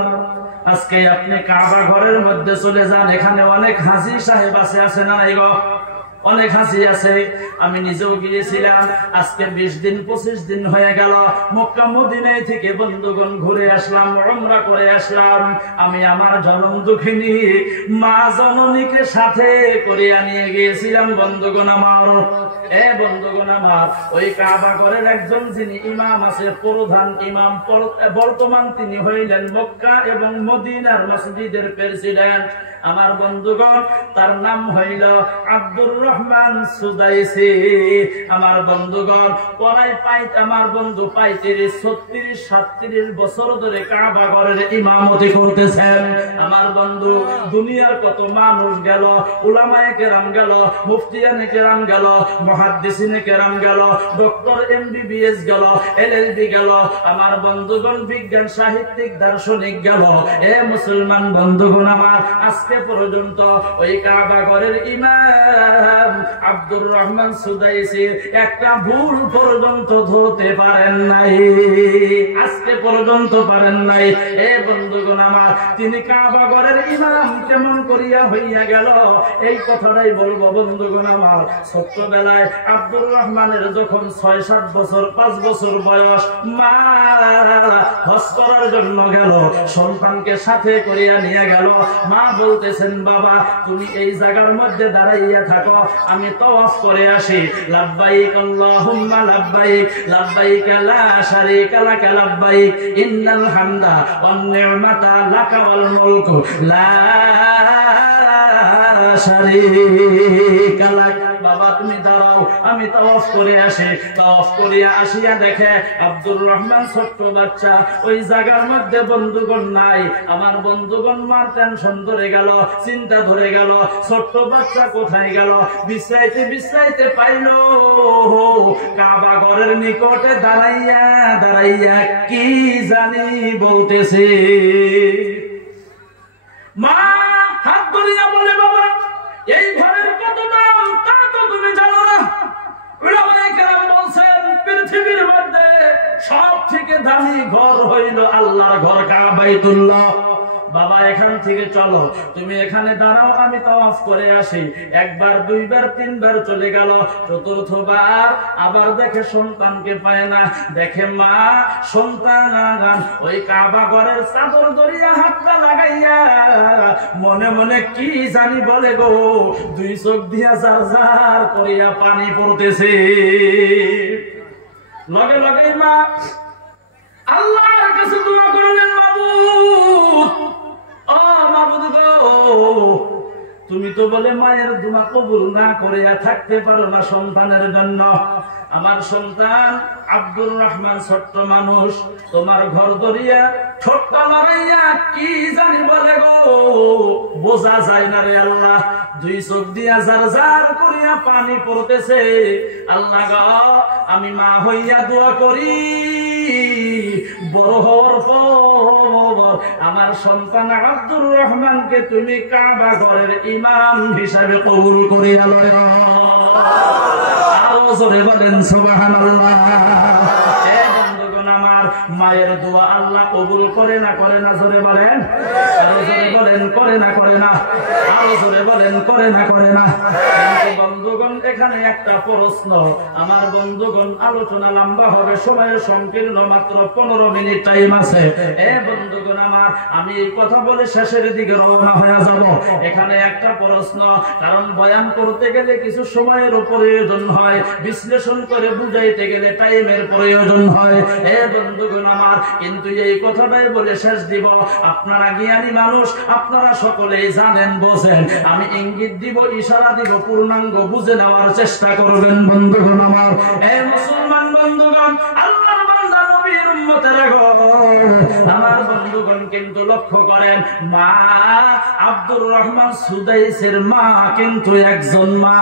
আজকে আপনি কাবা ঘরের মধ্যে চলে যান, এখানে অনেক হাজী সাহেব আছে না নাই গো? অনেক হাসি আছে। আমি নিজেও গিয়েছিলাম, আজকে 20 দিন 25 দিন হয়ে গেল মক্কা মদিনায় থেকে বন্ধুগণ ঘুরে আসলাম, উমরা করে আসলাম। আমি আমার জনম দুঃখিনী মা জননীকে সাথে করে নিয়ে গিয়েছিলাম বন্ধুগণ আমার। এ বন্ধুগণ আমার, ওই কাবা ঘরের একজন যিনি ইমাম আছে, প্রধান ইমাম, বর্তমান তিনি হইলেন মক্কা এবং মদিনার মসজিদের প্রেসিডেন্ট। আমার বন্ধুগণ তার নাম হইল আব্দুর রহমান সুদাইসি। আমার বন্ধুগণ পড়াই আমার বন্ধু 35-36-37 বছর ধরে কাবা ঘরের ইমামতি করতেছেন। আমার বন্ধু দুনিয়ার কত মানুষ গেল, উলামায়ে কেরাম গেল, মুফতিয়ানে কেরাম গেল, মুহাদ্দিসিনে কেরাম গেল, ডক্টর MBBS গেল, LLB গেল, আমার বন্ধুগণ বিজ্ঞান সাহিত্যিক দার্শনিক গেল। এ মুসলমান বন্ধুগণ আমার, আজকে পর্যন্ত ওই কাবা ঘরের ইমাম আব্দুর রহমান সুদাইসি একটা ভুল পর্যন্ত ধরতে পারেন নাই, আজকে পর্যন্ত পারেন নাই। এ বন্ধুগণ আমার, তিনি কাবা ঘরের ইমাম কেমন করিয়া হইয়া গেল এই কথাটাই বলবো বন্ধুগণ আমার। ছোট্টবেলায় আব্দুর রহমানের যখন 6-7 বছর 5 বছর বয়স, মা হজ করার জন্য গেল, সন্তানকে সাথে করিয়া নিয়ে গেল। মা বলতেছেন, বাবা তুমি এই জায়গার মধ্যে দাঁড়াইয়া থাকো, আমি তাওয়াফ করে আসি। লাব্বাইক আল্লাহুম্মা লাব্বাইক, লাব্বাইক লা শারীকা লাকা লাব্বাইক, ইন্নাল হামদা ওয়ান নি'মাতা লাকা ওয়াল মুলকু লা শারীকা লাক। বাবা তুমি দাঁড়াও, আমি তাওয়াফ করে আসি। তাওয়াফ করিয়া আসিয়া দেখে আব্দুর রহমান ছোট্ট বাচ্চা, ওই জায়গার মধ্যে বন্ধুগণ নাই। আমার বন্ধুগণ মার টেনশন ধরে গেল, চিন্তা ধরে গেল, ছোট্ট বাচ্চা কোথায় গেল। বিশ্রাইতে বিশ্রাইতে পাইল কাবা ঘরের নিকটে দাঁড়াইয়া দাঁড়াইয়া কি জানি বলতেছে। মা হাত ধরিয়া বলে, বাবা এই ঘরের কত দাম তা তো তুমি জানো না। উলামায়ে কেরাম বলছেন পৃথিবীর মধ্যে সব থেকে দামি ঘর হইল আল্লাহর ঘর কাবাতুল্লাহ। বাবা এখান থেকে চলো, তুমি এখানে দাঁড়াও, আমি তাওয়াফ করে আসি। একবার, দুইবার, তিনবার চলে গেল, চতুর্থবার আবার দেখে সন্তানকে পায় না। দেখে মা সন্তান ওই কাবা ঘরের চাদর ধরিয়া হাতটা লাগাইয়া মনে মনে কি জানি বলে গো, দুই চোখ দিয়া জার জার করিয়া পানি পড়তেছে। লগে লগে মা আল্লাহর কাছে দোয়া করলেন, মাবুদ ও মাবুদ গো, তুমি তো বলে মায়ের দোয়া কবুল না করিয়া থাকতে পারো না সন্তানের জন্য। আমার সন্তান আব্দুর রহমান ছোট্ট মানুষ, তোমার ঘর ধরিয়া ঠোঁটটা লড়াইয়া কি জানি বলে গো, বোঝা যায় না রে আল্লাহ। দুই চোখ দিয়া জার জার করিয়া পানি পড়তেছে। আল্লাহ গো, আমি মা হইয়া দোয়া করি, বড় হওয়ার পর আমার সন্তান আব্দুর রহমানকে তুমি কাবা ঘরের ইমাম হিসাবে কবুল করিয়া লয়। আরো জোরে বলেন সুবহানাল্লাহ। মায়ের দোয়া আল্লাহ কবুল করে না করে না? জোরে বলেন, আরো জোরে বলেন, করে না করে না? আরো জোরে বলেন, করে না করে না? বন্ধুগণ এখানে একটা প্রশ্ন, আমার বন্ধুগণ আলোচনা লম্বা হবে, সময়ের সংকীর্ণ, মাত্র 15 মিনিট টাইম আছে। এ বন্ধুগণ আমার, আমি এই কথা বলে শেষের দিকে রওনা হয়ে যাব। এখানে একটা প্রশ্ন, কারণ বয়ান করতে গেলে কিছু সময়ের প্রয়োজন হয়, বিশ্লেষণ করে বুঝাইতে গেলে টাইমের প্রয়োজন হয়। এ বন্ধুগণ আমার, কিন্তু এই কথাটাই বলে শেষ দিব। আপনারা জ্ঞানী মানুষ, আপনারা সকলেই জানেন, বোঝেন। আমি ইঙ্গিত দিব, ইশারা দিব, পূর্ণাঙ্গ বুঝে নেওয়ার চেষ্টা করবেন বন্ধুগণ আমার। এই মুসলমান বন্ধুগণ, আল্লাহর বান্দা নবীর উম্মতেরা গো, আমার বন্ধুগণ কিন্তু লক্ষ্য করেন, মা আব্দুর রহমান সুদাইসের মা কিন্তু একজন মা।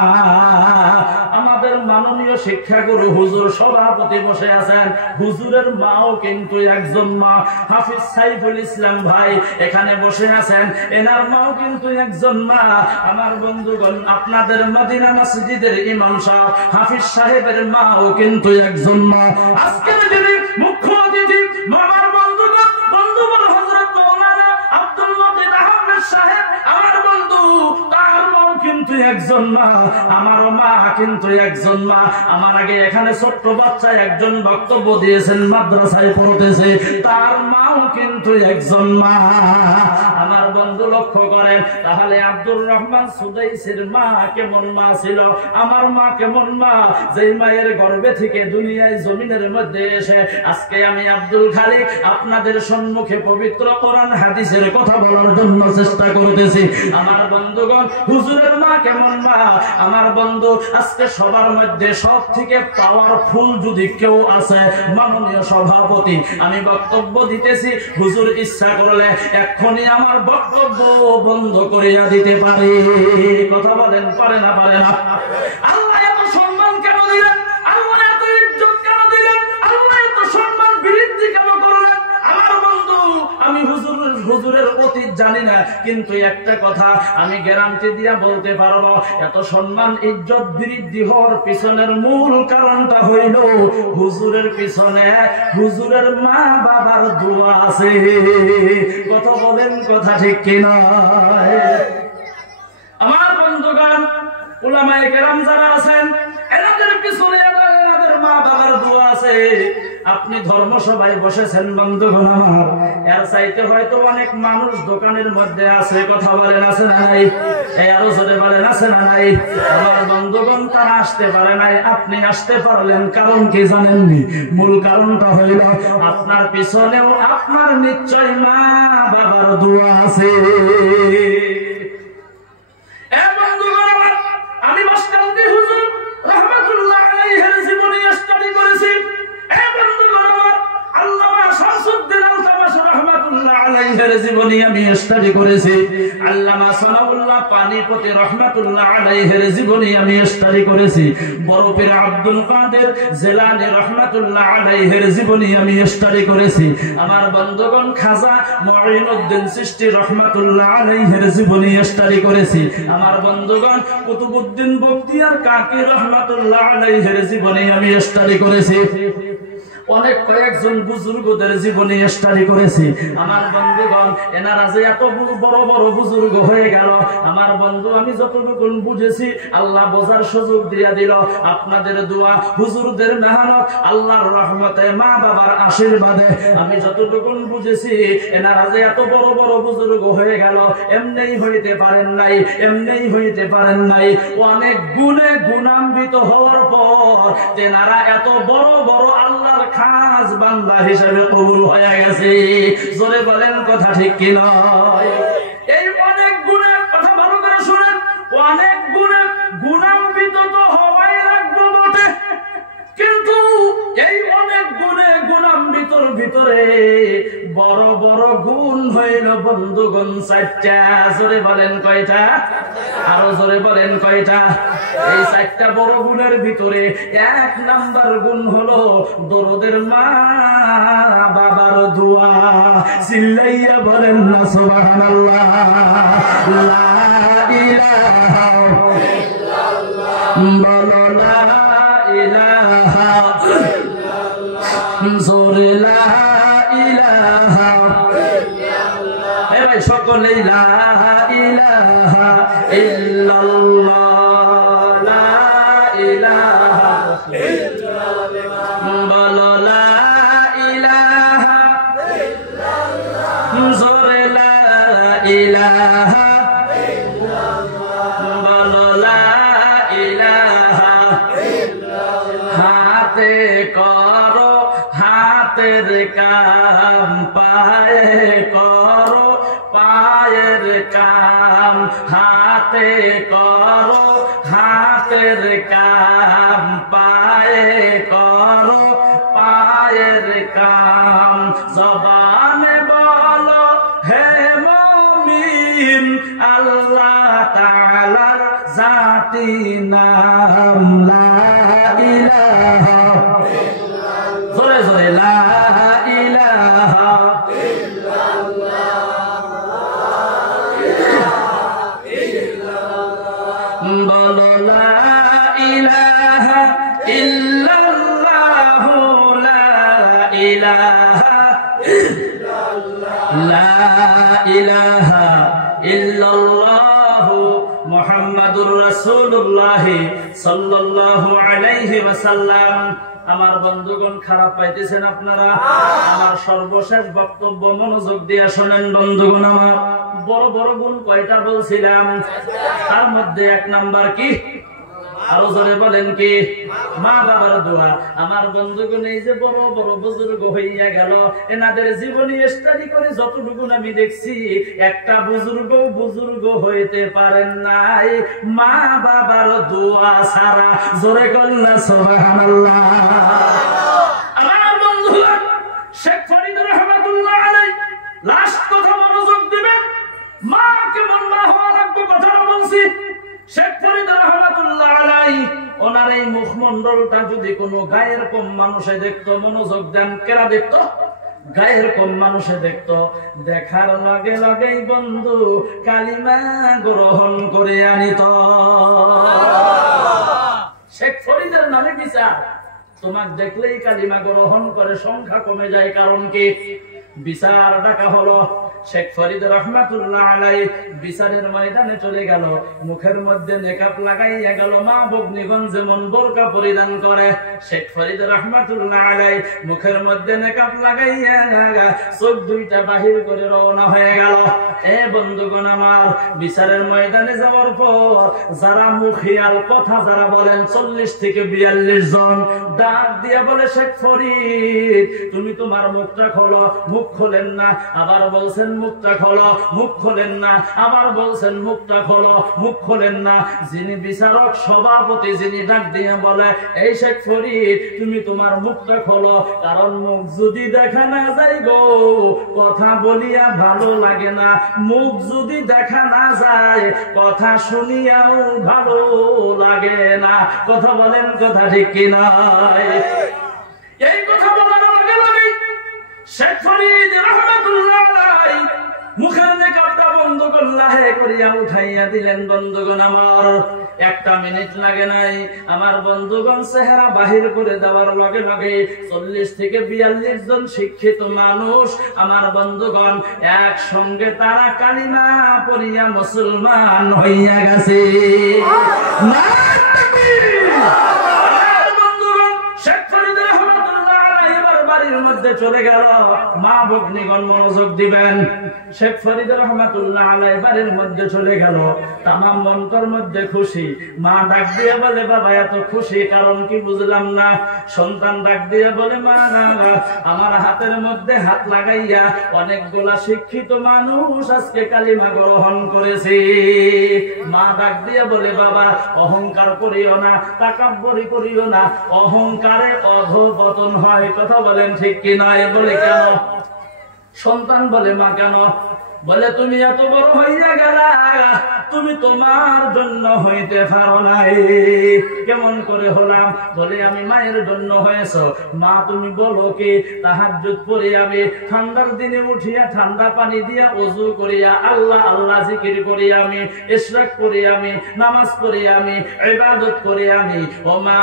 আমাদের মাননীয় শিক্ষাগুরু হুজুর সভাপতি বসে আছেন, হুজুরের মাও কিন্তু একজন মা। হাফিজ সাইফুল ইসলাম ভাই এখানে বসে আছেন, এনার মাও কিন্তু একজন মা। আমার বন্ধুগণ, আপনাদের মদিনা মসজিদের ইমাম সাহেব হাফিজ সাহেবের মাও কিন্তু একজন মা। আজকের দিনে মুখ্য অতিথি আমার বন্ধুগণ, বন্ধুগণ হযরত মাওলানা আব্দুল মজিদ আহমেদ সাহেব, আমার বন্ধু, তার মাও কিন্তু একজন মা, আমার মা কিন্তু একজন মা। আমার আগে এখানে ছোট্ট বাচ্চা একজন বক্তব্য দিয়েছেন, মাদ্রাসায় পড়তেছে, তার মাও কিন্তু একজন মা। আমার বন্ধু লক্ষ্য করেন, তাহলে আব্দুর রহমান সুদাইসির মা কেমন মা ছিল, আমার মা কেমন মা, যেই মায়ের গর্ভে থেকে দুনিয়ায় জমিনের মধ্যে এসে আজকে আমি আব্দুল খালিক আপনাদের সম্মুখে পবিত্র কোরআন হাদিসের কথা বলার জন্য চেষ্টা করতেছি। আমার বন্ধুগণ, হুজুরের মা কেমন মা? আমার বন্ধু, আজকে সবার মধ্যে সব থেকে পাওয়ারফুল যদি কেউ আছে, মাননীয় সভাপতি। আমি বক্তব্য দিতেছি, হুজুর ইচ্ছা করলে এক্ষুনি আমার বক্তব্য বন্ধ করিয়া দিতে পারে। কথা বলেন, পারে না? পারে না? আল্লাহ এত সম্মান কেন দিলেন? আল্লাহ এত ইজ্জত কেন দিলেন? আল্লাহ এত সম্মান বৃদ্ধি কেন করলেন? আমার বন্ধু, আমি হুজুরের অতীত জানি না, কিন্তু একটা কথা আমি গ্যারান্টি দিয়া বলতে পারবো, এত সম্মান ইজ্জত বৃদ্ধি হওয়ার পিছনের মূল কারণটা হইল হুজুরের পিছনে হুজুরের মা বাবার দোয়া আছে। কথা বলেন, কথা ঠিক কিনা? আমার বন্ধুগণ, উলামায়ে কেরাম যারা আছেন, এনাদের পিছনে এনাদের মা বাবার দোয়া আছে। আপনি ধর্মসভায় বসেছেন বন্ধুগণ আমার, এর চাইতে হয়তো অনেক মানুষ দোকানের মধ্যে আছে। কথা বলেন, আছে না নাই? এই আরো জোরে বলেন, আছে না নাই? আমার বন্ধুগণ, তারা আসতে পারে নাই, আপনি আসতে পারলেন, কারণ কি জানেননি? মূল কারণটা হইল আপনার পিছনেও আপনার নিশ্চয় মা বাবার দোয়া আছে। আমি মাস্টারদি হুজুর রাহমাতুল্লাহ আলাইহির জীবনী স্টাডি করেছি। আল্লামা শামসুদ্দিন আল-তামাশি রাহমাতুল্লাহ আলাইহির জীবনী আমি স্টাডি করেছি। আল্লামা সানাউল্লাহ পানিপতি রাহমাতুল্লাহ আলাইহির জীবনী আমি স্টাডি করেছি। বড় পীর আব্দুল কাদের জিলানী রাহমাতুল্লাহ আলাইহির জীবনী আমি স্টাডি করেছি। আমার বন্ধুগণ, খাজা মুঈনুদ্দিন চিশতি রাহমাতুল্লাহ আলাইহির জীবনী স্টাডি করেছি। আমার বন্ধুগণ, কুতুবউদ্দিন বখতিয়ার কাকি রাহমাতুল্লাহ আলাইহির জীবনী আমি স্টাডি করেছি। অনেক কয়েকজন বুজুর্গদের জীবনী স্টাডি করেছি। আমার বন্ধুগণ, এনারা যে এত বড় বড় বুজুর্গ হয়ে গেল, আমার বন্ধু, আমি যতটুকু বুঝেছি আল্লাহ বোঝার সুযোগ দিয়া দিল। আপনাদের দোয়া, হুজুরদের মেহনত, আল্লাহর রহমতে, মা বাবার আশীর্বাদে আমি যতটুকু বুঝেছি, এনারা যে এত বড় বড় বুজুর্গ হয়ে গেল, এমনিই হইতে পারেন নাই, এমনিই হইতে পারেন নাই। অনেক গুণে গুণান্বিত হওয়ার পর এনারা এত বড় বড় আল্লাহর খাস বান্দা হিসেবে কবুল হয়ে গেছে। জোরে বলেন, কথা ঠিক কি নয়? এই অনেক গুণের কথা ভালো করে শুনেন, অনেক গুণে গুণান্বিত তো হওয়াই লাগবে বটে, কিন্তু এই অনেক গুণে গুণান্বিতর ভিতরে বড় বড় গুণ হইল বন্ধুগণ চারটা। জোরে বলেন, কয়টা? আরো জোরে বলেন, কয়টা? এই চারটা বড় গুণের ভিতরে এক নাম্বার গুণ হলো দরদের মা বাবার দোয়া। চিল্লাইয়া বলেন না সুবহানাল্লাহ। লা ইলাহা ইল্লাল্লাহ, বলো লা ইলাহা ইল্লাল্লাহ, জোরে লা ইলাহা ইল্লাল্লাহ। এই ভাই সকলেই লা ইলাহা ইল্লাল্লাহ, বলো লা ইলাহা ইল্লাল্লাহ, জোরে লা ইলাহা ইল্লাল্লাহ, বলো লা ইলাহা ইল্লাল্লাহ। হাতে করো হাতের কাম, পায়ে করো পায়ের কাম, হাতে করো হাতের কাম, পায়ে করো পায়ের কাম। জবানে বলো হে মুমিন, আল্লাহ তাআলার জাতি নাম লা ইলাহা ইল্লাল্লাহ, জোরে জোরে লা ইলাহা ইল্লাল্লাহ, বলো লা ইলাহা ইল্লাল্লাহ, লা ইলাহা ইল্লাল্লাহ, লা ইলাহা ইল্লাল্লাহ, মুহাম্মাদুর মুহাম্মাদুর রাসূলুল্লাহ সাল্লাল্লাহু আলাইহি ওয়াসাল্লাম। আমার বন্ধুগণ, খারাপ পাইতেছেন আপনারা? আমার সর্বশেষ বক্তব্য মনোযোগ দিয়ে শুনেন বন্ধুগণ। আমার বড় বড় গুণ কয়টা বলছিলাম? তার মধ্যে এক নাম্বার কি? আরো জোরে বলেন কি? মা বাবার দোয়া। আমার বন্ধুগণ, এই যে বড় বড় বুজুর্গ হইয়া গেল, এনাদের জীবনী স্টাডি করে যতটুকু আমি দেখছি, একটা বুজুর্গ হইতে পারেন নাই মা বাবার দোয়া ছাড়া। জোরে কল্লা সুবহানাল্লাহ। আমার বন্ধুগণ, শেখ ফরিদ রাহমাতুল্লাহ আলাইহি লাস্ট কথা মনোযোগ দিবেন। মা কেমন মা হওয়া লাগবে কথা বলছি। শেখ ফরিদ রাহমাতুল্লাহ আলাইহি ওনার এই মুখমণ্ডলটা যদি কোনো গায়ের কম মানুষে দেখতো, মনোযোগ দেন, কেরা দেখতো? গায়ের কম মানুষে দেখতো, দেখার লগে লগেই বন্ধু কালিমা গ্রহণ করে আনিত। শেখ ফরিদের নামে বিচার, তোমাক দেখলেই কালিমা গ্রহণ করে, সংখ্যা কমে যায়। কারণ কি? বিচার ডাকা হলো। শেখ ফরিদ রাহমাতুল্লাহ আলাইহি বিচারের ময়দানে চলে গেল, মুখের মধ্যে নেকাব লাগাইয়া গেল। মা ভগ্নীগণ যেমন বোরকা পরিধান করে, শেখ ফরিদ রাহমাতুল্লাহ আলাইহি মুখের মধ্যে নেকাব লাগাইয়া চোখ দুইটা বাহির করে রওনা হয়ে গেল। এ বন্ধুগণ আমার, বিচারের ময়দানে যাওয়ার পর যারা মুখিয়াল কথা যারা বলেন 40 থেকে 42 জন ডাক দিয়া বলে, শেখ ফরিদ তুমি তোমার মুখটা খোলো। মুখ খোলেন না, আবার বলছেন মুখটা খোলো। মুখ খোলেন না, আবার বলছেন মুখটা খোলো। মুখ খোলেন না। যিনি বিচারক সভাপতি, যিনি ডাক দিয়ে বলে, এই শেখ ফরিদ তুমি তোমার মুখটা খোলো, কারণ মুখ যদি দেখা না যায় গো, কথা বলিয়া ভালো লাগে না। মুখ যদি দেখা না যায়, কথা শুনিয়াও ভালো লাগে না। কথা বলেন, কথা ঠিক কিনা? এই কথা বলার লগে লগে শেখ ফরিদ রাহমাতুল্লাহ আলাইহি মুখের নেকাবটা বন্ধ করলাহে করিয়া উঠাইয়া দিলেন। বন্ধুগণ আমার, একটা মিনিট লাগে নাই। আমার বন্ধুগণ চেহারা বাহির করে দেওয়ার লগে লগে 40 থেকে 42 জন শিক্ষিত মানুষ, আমার বন্ধুগণ একসঙ্গে তারা কালিমা পড়িয়া মুসলমান হইয়া গেছে। চলে গেল। মা ভগ্নীগণ মনোযোগ দিবেন। শেখ ফরিদ রাহমাতুল্লাহ আলাইহি বাড়ির মধ্যে চলে গেল, তামাম মনটার মধ্যে খুশি। মা ডাক দিয়ে বলে, বাবা এত খুশি কারণ কি বুঝলাম না। সন্তান ডাক দিয়ে বলে, মা না, আমার হাতের মধ্যে হাত লাগাইয়া অনেকগুলা শিক্ষিত মানুষ আজকে কালিমা গ্রহণ করেছে। মা ডাক দিয়ে বলে, বাবা অহংকার করিও না, তাকাব্বুরি করিও না, অহংকারে অধঃপতন হয়। কথা বলেন ঠিক কি নয়? বলে কেন? সন্তান বলে, মা কেন? বলে তুমি এত বড় হইয়া গেলা, তুমি তোমার জন্য হইতে পারো নাই। কেমন করে হলাম? বলে আমি মায়ের জন্য হয়েছ। মা তুমি বলো কি? তাহাজ্জুদ পড়ে আমি ঠান্ডার দিনে উঠিয়া ঠান্ডা পানি দিয়া ওযু করিয়া আল্লাহ আল্লাহ জিকির করি, আমি ইশরাক করি, আমি নামাজ পড়ি, আমি ইবাদত করি আমি। ও মা,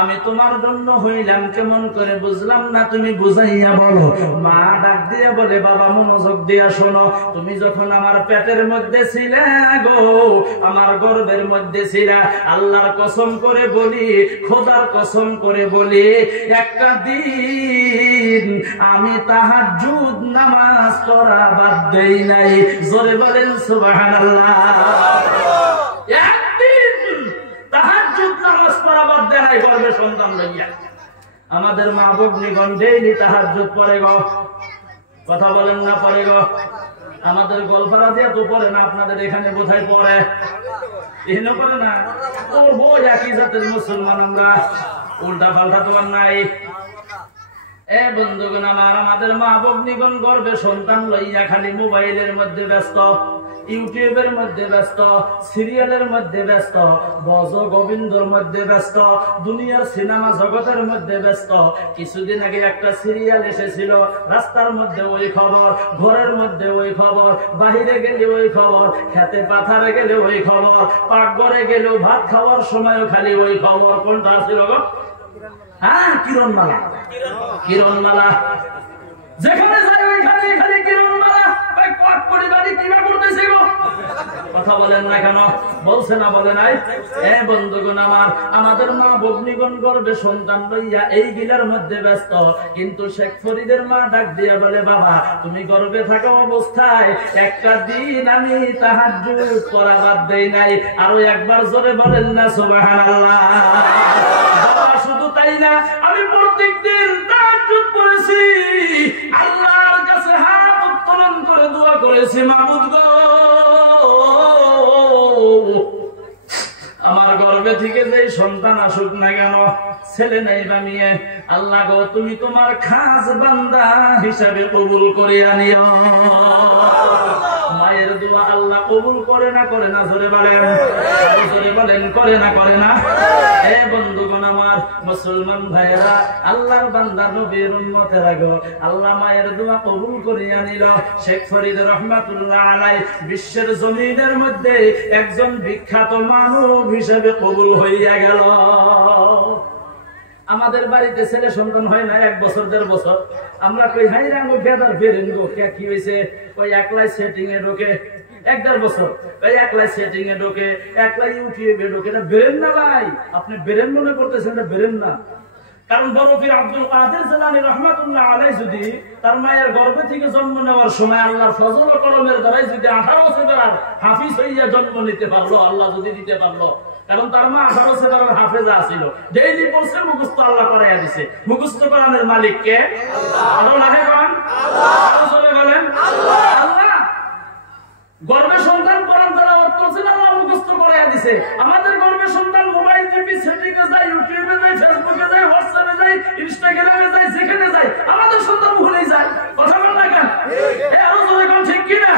আমি তোমার জন্য হইলাম। কেমন করে? বুঝলাম না, তুমি বুঝাইয়া বলো। মা ডাক দিয়া বলে, বাবা মনোযোগ দিয়া শোনো। তুমি যখন আমার পেটের মধ্যে ছিলে গো, আমার গর্ভের মধ্যে ছিলা, আল্লাহর কসম করে বলি, খোদার কসম করে বলি, একটা দিন আমি তাহাজ্জুদ নামাজ পড়া বাদ দেই নাই। জোরে বলেন সুবহানাল্লাহ। একদিন তাহাজ্জুদ নামাজ পড়া বাদ দেয় নাই গর্ভে সন্তান লইয়া। আমাদের মা ভগ্নীগণ ডেইলি তাহাজ্জুদ পড়ে গো। কথা বলেন না পড়ে গো? আমাদের গল্পরা দিয়ে তো পড়ে না, আপনাদের এখানে বোধহয় পড়ে। এখানে পড়ে না? পড়বো, একই জাতের মুসলমান আমরা, উল্টা পাল্টা তো আর নাই। এ বন্ধুগণ আমার, আমাদের মা ভগ্নীগণ গর্ভে সন্তান লইয়া খালি মোবাইলের মধ্যে ব্যস্ত, ইউটিউবের মধ্যে ব্যস্ত, সিরিয়ালের মধ্যে ব্যস্ত, ভজ গোবিন্দর মধ্যে ব্যস্ত, দুনিয়ার সিনেমা জগতের মধ্যে ব্যস্ত। কিছুদিন আগে একটা সিরিয়াল এসেছিল, রাস্তার মধ্যে ওই খবর, ঘরের মধ্যে ওই খবর, বাহিরে গেলে ওই খবর, খেতে পাথারে গেলে ওই খবর, পাকঘরে গেলেও ভাত খাওয়ার সময়ও খালি ওই খবর। কোনটা ছিল গো? হ্যাঁ, কিরণমালা। কিরণমালা যেখানে যাই ওইখানে খালি কিরণমালা। কথা কথা বলেন না কেন? বলছে না বলে নাই? বন্ধুগণ আমার, আমাদের মা ভগ্নিগণ গর্ভে সন্তান লইয়া এই গিলার মধ্যে ব্যস্ত, কিন্তু শেখ ফরিদের মা ডাক দিয়া বলে, বাবা তুমি গর্ভে থাকা অবস্থায় একটা দিন আমি তাহাজ্জুদ করা বাদ দেই নাই। আরো একবার জোরে বলেন না সুবহানাল্লাহ। বাবা শুধু তাই না, আমি প্রত্যেকদিন তাহাজ্জুদ করেছি, আল্লাহর কাছে হাত উত্তোলন করে দোয়া করেছি, মাবুদ গো আমার গর্ভে থেকে যে সন্তান আসুক না কেন, ছেলে নাই বা মেয়ে, আল্লাহ গো তুমি তোমার খাস বান্দা হিসাবে কবুল করে আনিও। মায়ের দোয়া আল্লাহ কবুল করে না করে না? জোরে বলেন, জোরে বলেন, করে না করে না? বন্ধুগণ আমার, মুসলমান ভাইয়েরা, আল্লাহর বান্দা নবীর উম্মতেরা গো, আল্লাহ মায়ের দোয়া কবুল করে আনিল। শেখ ফরিদ রহমাতুল্লাহ আলাইহি বিশ্বের জমিনের মধ্যে একজন বিখ্যাত মানব হিসেবে কবুল হইয়া গেল। আমাদের বাড়িতে ছেলে সন্তান হয় না 1 বছর 1.5 বছর, আমরা কই হাই রাঙ্গো গেদার বেরেন গো, কি হয়েছে? ওই একলাই সেটিং এ ঢোকে, 1.5 বছর ওই একলাই সেটিং এ ঢোকে, একলাই ইউটিউবে ঢোকে। এটা বেরেন না ভাই, আপনি বেরেন মনে করতেছেন, এটা বেরেন না। কারণ বড় পীর আব্দুল কাদের জিলানী রাহমাতুল্লাহ আলাইহি যদি তার মায়ের গর্ভে থেকে জন্ম নেওয়ার সময় আল্লাহর ফজল ও করমের দ্বারাই যদি 18 বছরের হাফিজ হইয়া জন্ম নিতে পারলো, আল্লাহ যদি দিতে পারলো, কারণ তার মা 18 বছরের হাফেজা ছিল, ডেইলি পড়ছে, মুখস্থ আল্লাহ করাইয়া দিছে। মুখস্থ করানোর মালিক কে? আল্লাহ। লাগে কোন? আল্লাহ। চলে বলেন আল্লাহ। আল্লাহ গর্ভে সন্তান কোরআন তেলাওয়াত করছেন, আল্লাহ মুখস্থ করাইয়া দিছে। আমাদের গর্ভে সন্তান মোবাইল টিভি সেটিং এ যায়, ইউটিউবে যায়, ফেসবুকে যায়, হোয়াটসঅ্যাপে যায়, ইনস্টাগ্রামে যায়, যেখানে যায় আমাদের সন্তান ভুলেই যায়। কথা বল না কেন? আরো জোরে কোন ঠিক কি না?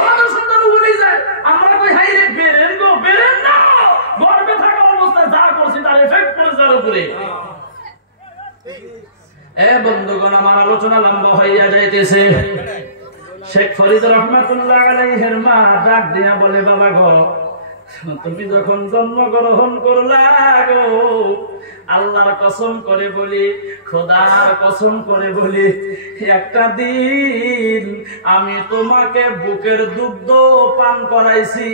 আমাদের সন্তান ভুলেই যায়। আমরা কই হাই রে বেরেন গো, বেরেন না, গর্ভে থাকা অবস্থায় যা করছে তার এফেক্ট পড়ে যার উপরে। বন্ধুগণ আমার, আলোচনা লম্বা হইয়া যাইতেছে। শেখ ফরিদ রহমাতুল্লাহ আলাইহির মা ডাক দিয়া বলে, বাবা গো তুমি যখন জন্মগ্রহণ করলা গো, আল্লাহর কসম করে বলি, খোদার কসম করে বলি, একটা দিন আমি তোমাকে বুকের দুগ্ধ পান করাইছি,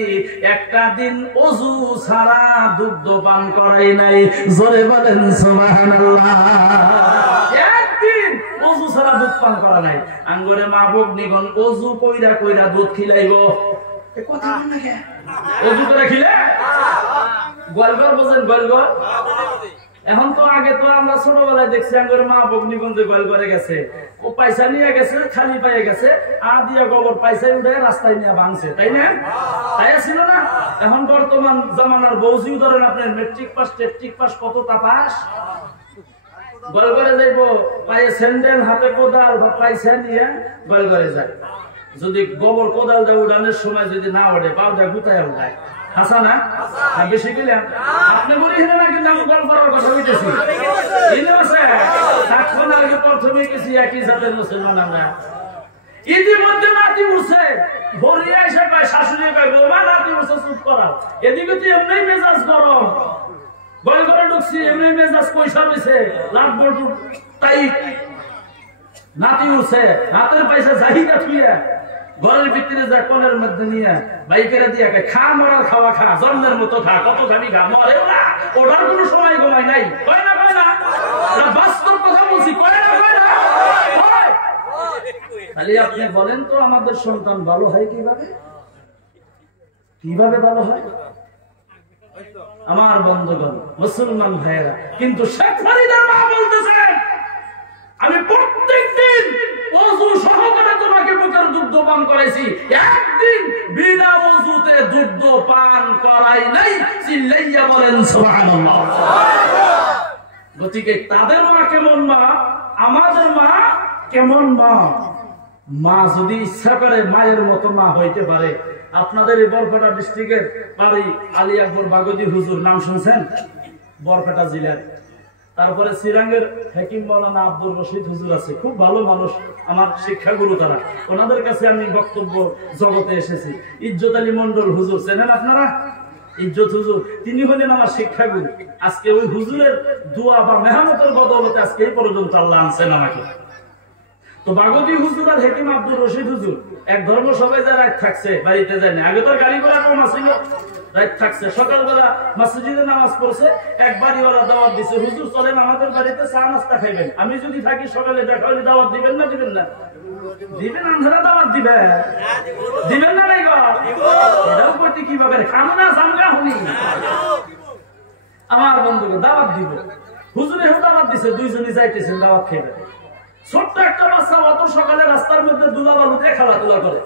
একটা দিন ওযু ছাড়া দুগ্ধ পান করাই নাই। জোরে বলেন সুবহানাল্লাহ। একদিন ওযু ছাড়া দুধ পান করা নাই। আঙ্গুরে মা ভগ্নিগণ ওযু কইরা কইরা দুধ খিলাইব। কথা বল না কে? ওযু করে খিলে গোলগর বোঝেন? গোলগর এখন তো, আগে তো আমরা ছোটবেলায় দেখছি আঙ্গুরে মা ভগ্নিগঞ্জে গোলগরে গেছে, ও পয়সা নিয়ে গেছে, খালি পায়ে গেছে, আর দিয়া গোবর পয়সা উঠে রাস্তায় নিয়ে ভাঙছে, তাই না? তাই ছিল না? এখন বর্তমান জামানার বউজি ধরেন, আপনার মেট্রিক পাস, টেট্রিক পাস, কতটা পাস, গোলগরে যাইব, পায়ে স্যান্ডেল, হাতে কোদাল বা পয়সা নিয়ে গোলগরে যায়। যদি গোবর কোদাল দিয়ে উড়ানোর সময় যদি না ওঠে, পাউডা গুতায় উঠায়। হাসা না? বেশি গেলেন আপনি বলি হেলে না, কিন্তু আমি গল্প করার কথা বলতেছি। প্রথমে গেছি একই জাতের মুসলমান আমরা। ইতিমধ্যে নাতি উঠছে, ভরিয়া এসে পায়, শাশুড়ি পায়, বৌমা নাতি উঠছে, চুপ করা। এদিকে তো এমনি মেজাজ গরম, গল করে ঢুকছি, এমনি মেজাজ পয়সা রয়েছে, লাগবো তাই নাতি উঠছে, হাতের পয়সা চাহিদা থুইয়া ঘরের ভিতরে যা কোণের মধ্যে নিয়ে বাইকেরা দিয়া খা, মরার খাওয়া খা, জন্মের মতো খা, কত খাবি খা, মরেও না, ওটার কোনো সময় ঘুমাই নাই। কয় না কয় না? বাস্তব কথা বলছি, কয় না কয় না? খালি আপনি বলেন তো, আমাদের সন্তান ভালো হয় কিভাবে? কিভাবে ভালো হয় আমার বন্ধুগণ, মুসলমান ভাইয়েরা? কিন্তু শেখ ফরিদের মা বলতেছেন, আমি প্রত্যেকদিন ওযু সহকারে তোমাকে বুকের দুগ্ধ পান করাইছি, একদিন বিনা ওযুতে দুগ্ধ পান করাই নাই। চিল্লাইয়া বলেন সুবহানাল্লাহ। গতিকে তাদের মা কেমন মা, আমাদের মা কেমন মা? মা যদি ইচ্ছা করে মায়ের মতো মা হইতে পারে। আপনাদের এই বরপেটা ডিস্ট্রিক্টের বাড়ি আলী আকবর বাগদি হুজুর, নাম শুনছেন? বরপেটা জেলার। তারপরে সিরাঙ্গের হাকিম মাওলানা আব্দুর রশিদ হুজুর আছে, খুব ভালো মানুষ, আমার শিক্ষাগুরু তারা। ওনাদের কাছে আমি বক্তব্য জগতে এসেছি। ইজ্জত আলী মন্ডল হুজুর চেনেন আপনারা? ইজ্জত হুজুর, তিনি হলেন আমার শিক্ষাগুরু। আজকে ওই হুজুরের দোয়া বা মেহনতের বদৌলতে আজকে এই পর্যন্ত আল্লাহ আনছেন আমাকে। তো বাগদি হুজুর আর হাকিম আব্দুর রশিদ হুজুর এক ধর্ম সবাই যা রাত থাকছে বাড়িতে যায় না, আগে তো গাড়ি ঘোড়া কম ছিল, রাত থাকছে। সকালবেলা মসজিদে নামাজ পড়ছে, এক বাড়িওয়ালা দাওয়াত দিছে, হুজুর চলেন আমাদের বাড়িতে চা নাস্তা খাইবেন। আমি যদি থাকি সকালে দেখা হলে দাওয়াত দিবেন না দিবেন না? দিবেন। আন্ধারা দাওয়াত দিবেন, দিবেন না নাই গো? এটাও করতে কিভাবে খানো না সামনে হুনি আমার বন্ধুকে দাওয়াত দিব। হুজুরে দাওয়াত দিছে, দুইজনই যাইতেছেন দাওয়াত খেয়ে। ছোট্ট একটা বাচ্চা অত সকালে রাস্তার মধ্যে দুলা বালুতে খেলাধুলা করে।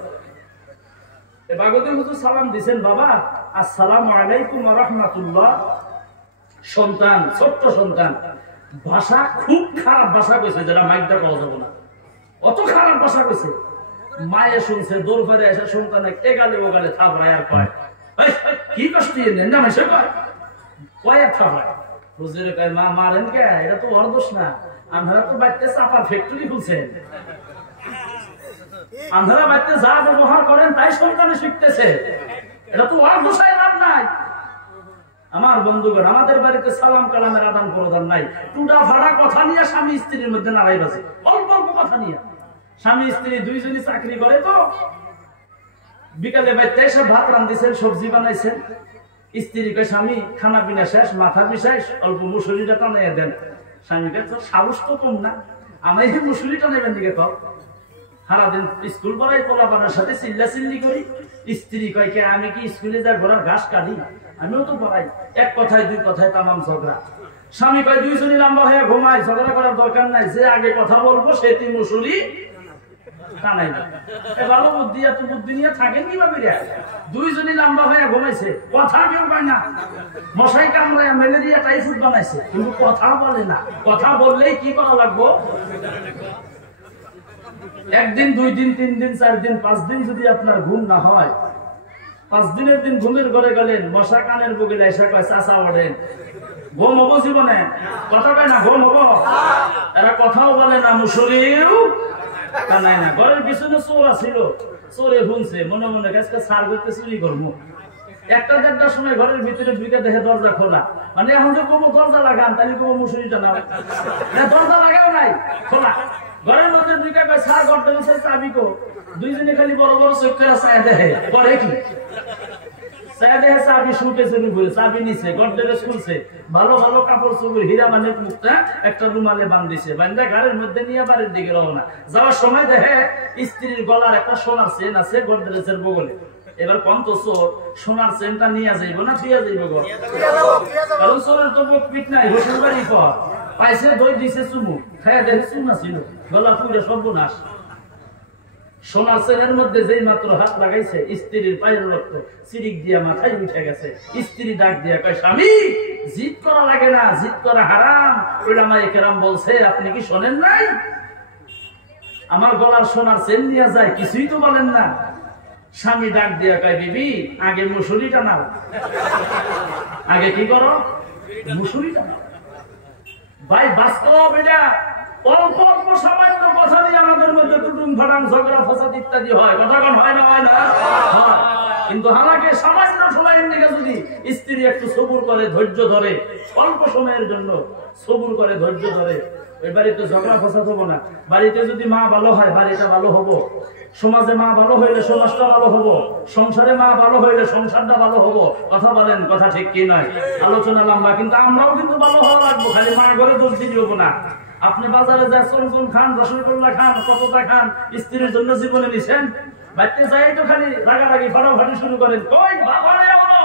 বাগদে হুজুর সালাম দিছেন, বাবা আসসালামু আলাইকুম ওয়া রাহমাতুল্লাহ। সন্তান, ছোট্ট সন্তান, ভাষা খুব খারাপ ভাষা কইছে, যেটা মাইকটা কওয়া যাবে না, অত খারাপ ভাষা কইছে। মায়ে শুনছে, দৌড় ফেরে এসে সন্তান এগালে ওগালে থাপড়ায় আর কয়, কি কষ্ট না মেশে কয় কয় থাপড়ায়। হুজুরে কয়, মা মারেন কে? এটা তো ওর দোষ না, আন্ধারা তো বাড়িতে চাপার ফ্যাক্টরি খুলছেন, আন্ধারা বাড়িতে যা ব্যবহার করেন তাই সন্তানে শিখতেছে, এটা তো ওর দোষায় লাভ নাই। আমার বন্ধুগণ, আমাদের বাড়িতে সালাম কালামের আদান প্রদান নাই, টুডা ভাড়া কথা নিয়ে স্বামী স্ত্রীর মধ্যে নাড়াই বাজে, অল্প অল্প কথা নিয়ে। স্বামী স্ত্রী দুইজনই চাকরি করে, তো বিকালে বাড়িতে এসে ভাত রান্ধিছেন, সবজি বানাইছেন। স্ত্রী কয়, স্বামী খানা পিনা শেষ, মাথা পিসাইস, অল্প মুসুরিটা টানাইয়া দেন। স্বামীকে তো সাহস তো কম না, আমি এই মুসুরি টানাইবেন দিকে কম। সারাদিন স্কুল পড়াই, পোলাপানের সাথে চিল্লা চিল্লি করি। স্ত্রী কয়, কে আমি কি স্কুলে যা ঘোড়ার ঘাস কাটি? আমিও তো পড়াই। এক কথায় দুই কথায় তামাম ঝগড়া। স্বামী কয়, দুইজনই লম্বা হয়ে ঘুমায়, ঝগড়া করার দরকার নাই, যে আগে কথা বলবো সে তুই মুসুরি টানাই না। ভালো বুদ্ধি, এত বুদ্ধি নিয়ে থাকেন কিভাবে? দুইজনই লম্বা হয়ে ঘুমাইছে, কথা কেউ পায় না। মশাই কামড়ায় ম্যালেরিয়া টাইফয়েড বানাইছে, কিন্তু কথা বলে না। কথা বললেই কি করা লাগবো? একদিন, দুই দিন, তিন দিন, চার দিন, 5 দিন যদি আপনার ঘুম না হয়, 5 দিনের দিন ঘুমের ঘরে গেলেন, মশা কানের বগিলে এসে কয়, চাচা ওঠেন, ঘুম হবো জীবনে? কথা কয় না, ঘুম হবো? এরা কথাও বলে না, মুসুরিও টানায় না। ঘরের পিছনে চোর ছিল, চোরে শুনছে, মনে মনে কাজকে সার করতে চুরি করবো। 1-1:30টার সময় ঘরের ভিতরে ঢুকে দেখে দরজা খোলা, মানে এখন যে কবো দরজা লাগান, তাহলে কবো মুসুরি টানাও, দরজা লাগাও নাই, খোলা। ঘরের মধ্যে ঢুকে কয়, সার ঘর দেখে চাবি কো? দুইজনে খালি বড় বড় চোখ করে ছায়া দেখে, পরে কি ছায়া দেখে চাবি শুকে শুরু করে, চাবি নিছে, গড্ডেরে খুলছে, ভালো ভালো কাপড় চোপড় হীরা মানের মুখটা একটা রুমালে বান্ধিছে, বান্ধা গাড়ির মধ্যে নিয়ে বাড়ির দিকে রওনা। যাওয়ার সময় দেখে স্ত্রীর গলার একটা সোনার চেন আছে গড্ডেরের বগলে। এবার কম তো চোর, সোনার চেনটা নিয়ে যাইব না দিয়া যাইব ঘর? কারণ চোরের তো বুক পিট নাই, হোসেন বাড়ি কর পাইছে, দই দিছে চুমু, খায়া দেখে চুমা ছিল, গলা পুরে সর্বনাশ। সোনার চেনের মধ্যে যেই মাত্র হাত লাগাইছে, স্ত্রীর পায়ের রক্ত চিরিক দিয়া মাথায় উঠে গেছে। স্ত্রী ডাক দিয়া কয়, স্বামী জিদ করা লাগে না, জিদ করা হারাম, উলামায়ে কেরাম বলছে, আপনি কি শোনেন নাই? আমার গলার সোনার চেন নিয়ে যায়, কিছুই তো বলেন না। স্বামী ডাক দিয়া কয়, বিবি আগে মুসুরি টানাও, আগে কি করো? মুসুরি টানাও। ভাই বাস্তব এটা, অল্প অল্প সামান্য কথা দিয়ে আমাদের মধ্যে টুটুম ফাটাম ঝগড়া ফসাদ ইত্যাদি হয়, কথা কোন হয় না? হয় না? কিন্তু হালাকে সামান্য সময়ের দিকে যদি স্ত্রী একটু সবুর করে, ধৈর্য ধরে, অল্প সময়ের জন্য সবুর করে, ধৈর্য ধরে, ওই বাড়িতে ঝগড়া ফসাদ হবো না। বাড়িতে যদি মা ভালো হয়, বাড়িটা ভালো হবো। সমাজে মা ভালো হইলে সমাজটা ভালো হবো। সংসারে মা ভালো হইলে সংসারটা ভালো হবো। কথা বলেন, কথা ঠিক কি নয়? আলোচনা লম্বা, কিন্তু আমরাও কিন্তু ভালো হওয়া লাগবো, খালি মায়ের ঘরে দোষ দিয়ে হবো না। আপনি বাজারে যা চমচম খান, রসগোল্লা খান, কতটা খান, স্ত্রীর জন্য জীবনে নিছেন, বাড়িতে যাই তো খালি রাগারাগি ফাটাফাটি শুরু করেন। কই বাবা রে বলো,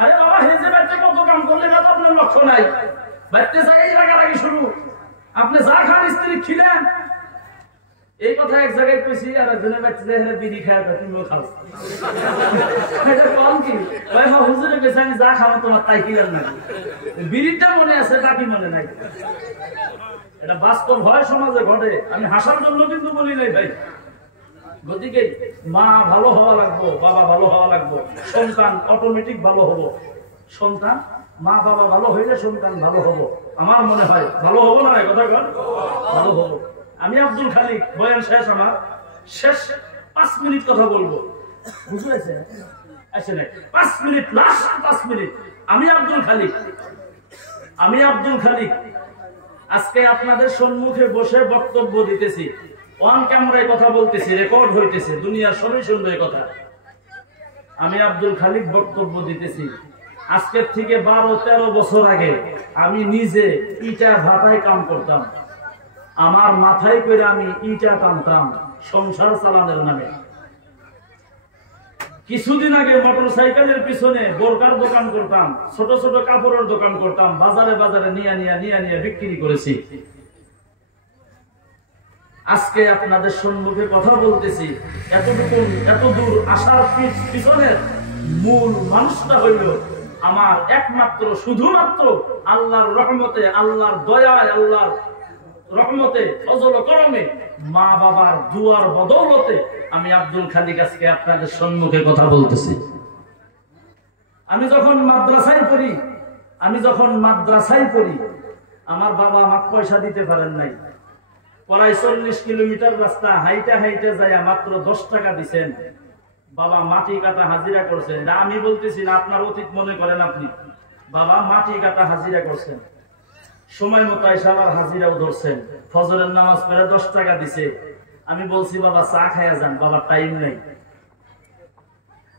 আরে বাবা হেজে বাড়িতে কত কাম করলে না তো আপনার লক্ষ্য নাই, বাড়িতে যাই রাগারাগি শুরু। আপনি যা খান স্ত্রী খিলেন, এই কথা এক জায়গায় কইছি, আর একজনের বাড়িতে যাই বিড়ি খায়, তুমিও খাও, এটা কম কি? হুজুরে কইছে আমি যা খাবো তোমার তাই খিলেন না, বিড়িটা মনে আছে, বাকি মনে নাই। এটা বাস্তব হয়, সমাজে ঘটে, আমি হাসার জন্য কিন্তু বলি নাই ভাই। গতিকে মা ভালো হওয়া লাগবো, বাবা ভালো হওয়া লাগবো, সন্তান অটোমেটিক ভালো হবো। সন্তান, মা বাবা ভালো হইলে সন্তান ভালো হবো, আমার মনে হয় ভালো হবো না? কথা কর, ভালো হবো। আমি আব্দুল খালিক, বয়ান শেষ, আমার শেষ 5 মিনিট কথা বলবো, বুঝতে পারছেন? আসে নাই 5 মিনিট, লাস্ট 5 মিনিট। আমি আব্দুল খালিক আজকে আপনাদের সম্মুখে বসে বক্তব্য দিতেছি। অন ক্যামেরায় কথা বলতেছি, রেকর্ড হইতেছে, দুনিয়ার সবাই শুনবে কথা। আমি আব্দুল খালিক বক্তব্য দিতেছি। আজকের থেকে 12-13 বছর আগে আমি নিজে ইটা ভাটায় কাম করতাম। আমার মাথায় করে আমি ইটা টানতাম সংসার চালানোর নামে। কিছুদিন আগে মোটরসাইকেলের পিছনে বোরকার দোকান করতাম, ছোট ছোট কাপড়ের দোকান করতাম, বাজারে বাজারে নিয়ে বিক্রি করেছি। আজকে আপনাদের সম্মুখে কথা বলতেছি, এত দূর আসার পিছনের মূল মানুষটা হইল আমার একমাত্র শুধুমাত্র আল্লাহর রহমতে, আল্লাহর দয়ায়, আল্লাহর রহমতে, ফজল করমে, মা বাবার দুয়ার বদৌলতে আমি আব্দুল খালিক আজকে আপনাদের সম্মুখে কথা বলতেছি। আমি যখন মাদ্রাসায় পড়ি আমার বাবা আমাকে পয়সা দিতে পারেন নাই। প্রায় 40 কিলোমিটার রাস্তা হাইটে যায় মাত্র 10 টাকা দিচ্ছেন। বাবা মাটি কাটা হাজিরা করছেন। আমি বলতেছি না, আপনার অতীত মনে করেন আপনি। বাবা মাটি কাটা হাজিরা করছেন, সময় মতো এসে আবার হাজিরাও ধরছেন। ফজরের নামাজ পড়ে 10 টাকা দিছে। আমি বলছি বাবা চা খাইয়া যান, বাবার টাইম নেই।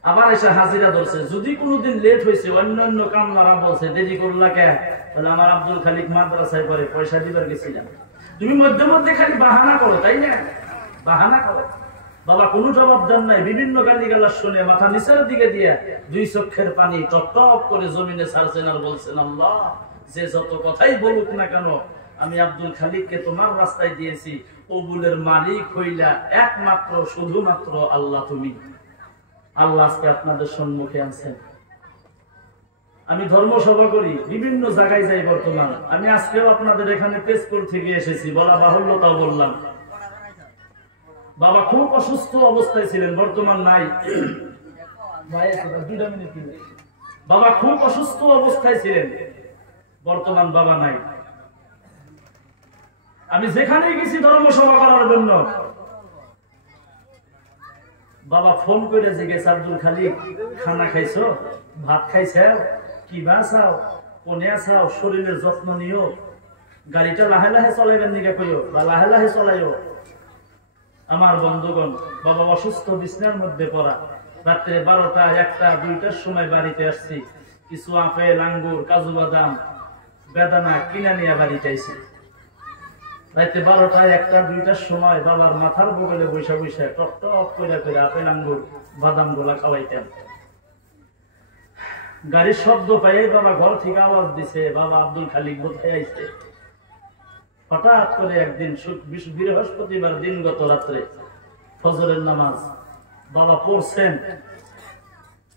আবার এসে হাজিরা ধরছে। যদি কোনোদিন লেট হয়েছে, অন্যান্য কামলারা বলছে দেরি করলা কে, বলে আমার আব্দুল খালিক মাদ্রাসায় পড়ে, পয়সা দিবার গেছিলাম। তুমি মধ্যে মধ্যে খালি বাহানা করো, তাই না? বাহানা করো। বাবা কোনো জবাব দেন নাই, বিভিন্ন গালিগালাজ শুনে মাথা নিচের দিকে দিয়ে 2 চোখের পানি টপ টপ করে জমিনে ছাড়ছেন আর বলছেন, আল্লাহ যে যত কথাই বলুক না কেন, আমি আব্দুল খালিককে তোমার রাস্তায় দিয়েছি, কবুলের মালিক হইলা একমাত্র শুধুমাত্র আল্লাহ তুমি। আল্লাহ আজকে আপনাদের সম্মুখে আনছেন। আমি ধর্মসভা করি, বিভিন্ন জায়গায় যাই। বর্তমান আমি আজকেও আপনাদের এখানে তেজপুর থেকে এসেছি, বলা বাহুল্য তাও বললাম। বাবা খুব অসুস্থ অবস্থায় ছিলেন, বর্তমান নাই। বাবা খুব অসুস্থ অবস্থায় ছিলেন, বর্তমান বাবা নাই। আমি যেখানে গেছি ধর্মসভা করার জন্য, বাবা ফোন করে জিজ্ঞেস, আব্দুল খালিক খানা খাইছো, ভাত খাইছো, কি বা চাও, কোনে চাও, শরীরের যত্ন নিও, গাড়িটা লাহে লাহে চলাইবেন নিকে কইও, বা লাহে লাহে চলাইও। আমার বন্ধুগণ, বাবা অসুস্থ, বিছনার মধ্যে পড়া। রাত্রে 12টা, 1টা, 2টার সময় বাড়িতে আসছি। কিছু আপেল, আঙ্গুর, কাজু বাদাম, বেদানা কিনে নিয়ে বাড়িতে আইছি। রাতে 12টা, 1টা, 2টার সময় বাবার মাথার বগলে বৈশা বৈশা টক টক করে আপেল, আঙ্গুর, বাদাম গোলা খাওয়াইতাম। গাড়ির শব্দ পাইয়ে বাবা ঘর থেকে আওয়াজ দিছে, বাবা আব্দুল খালিক বোধহয় আইছে। হঠাৎ করে একদিন বৃহস্পতিবার দিন গত রাত্রে ফজরের নামাজ বাবা পড়ছেন।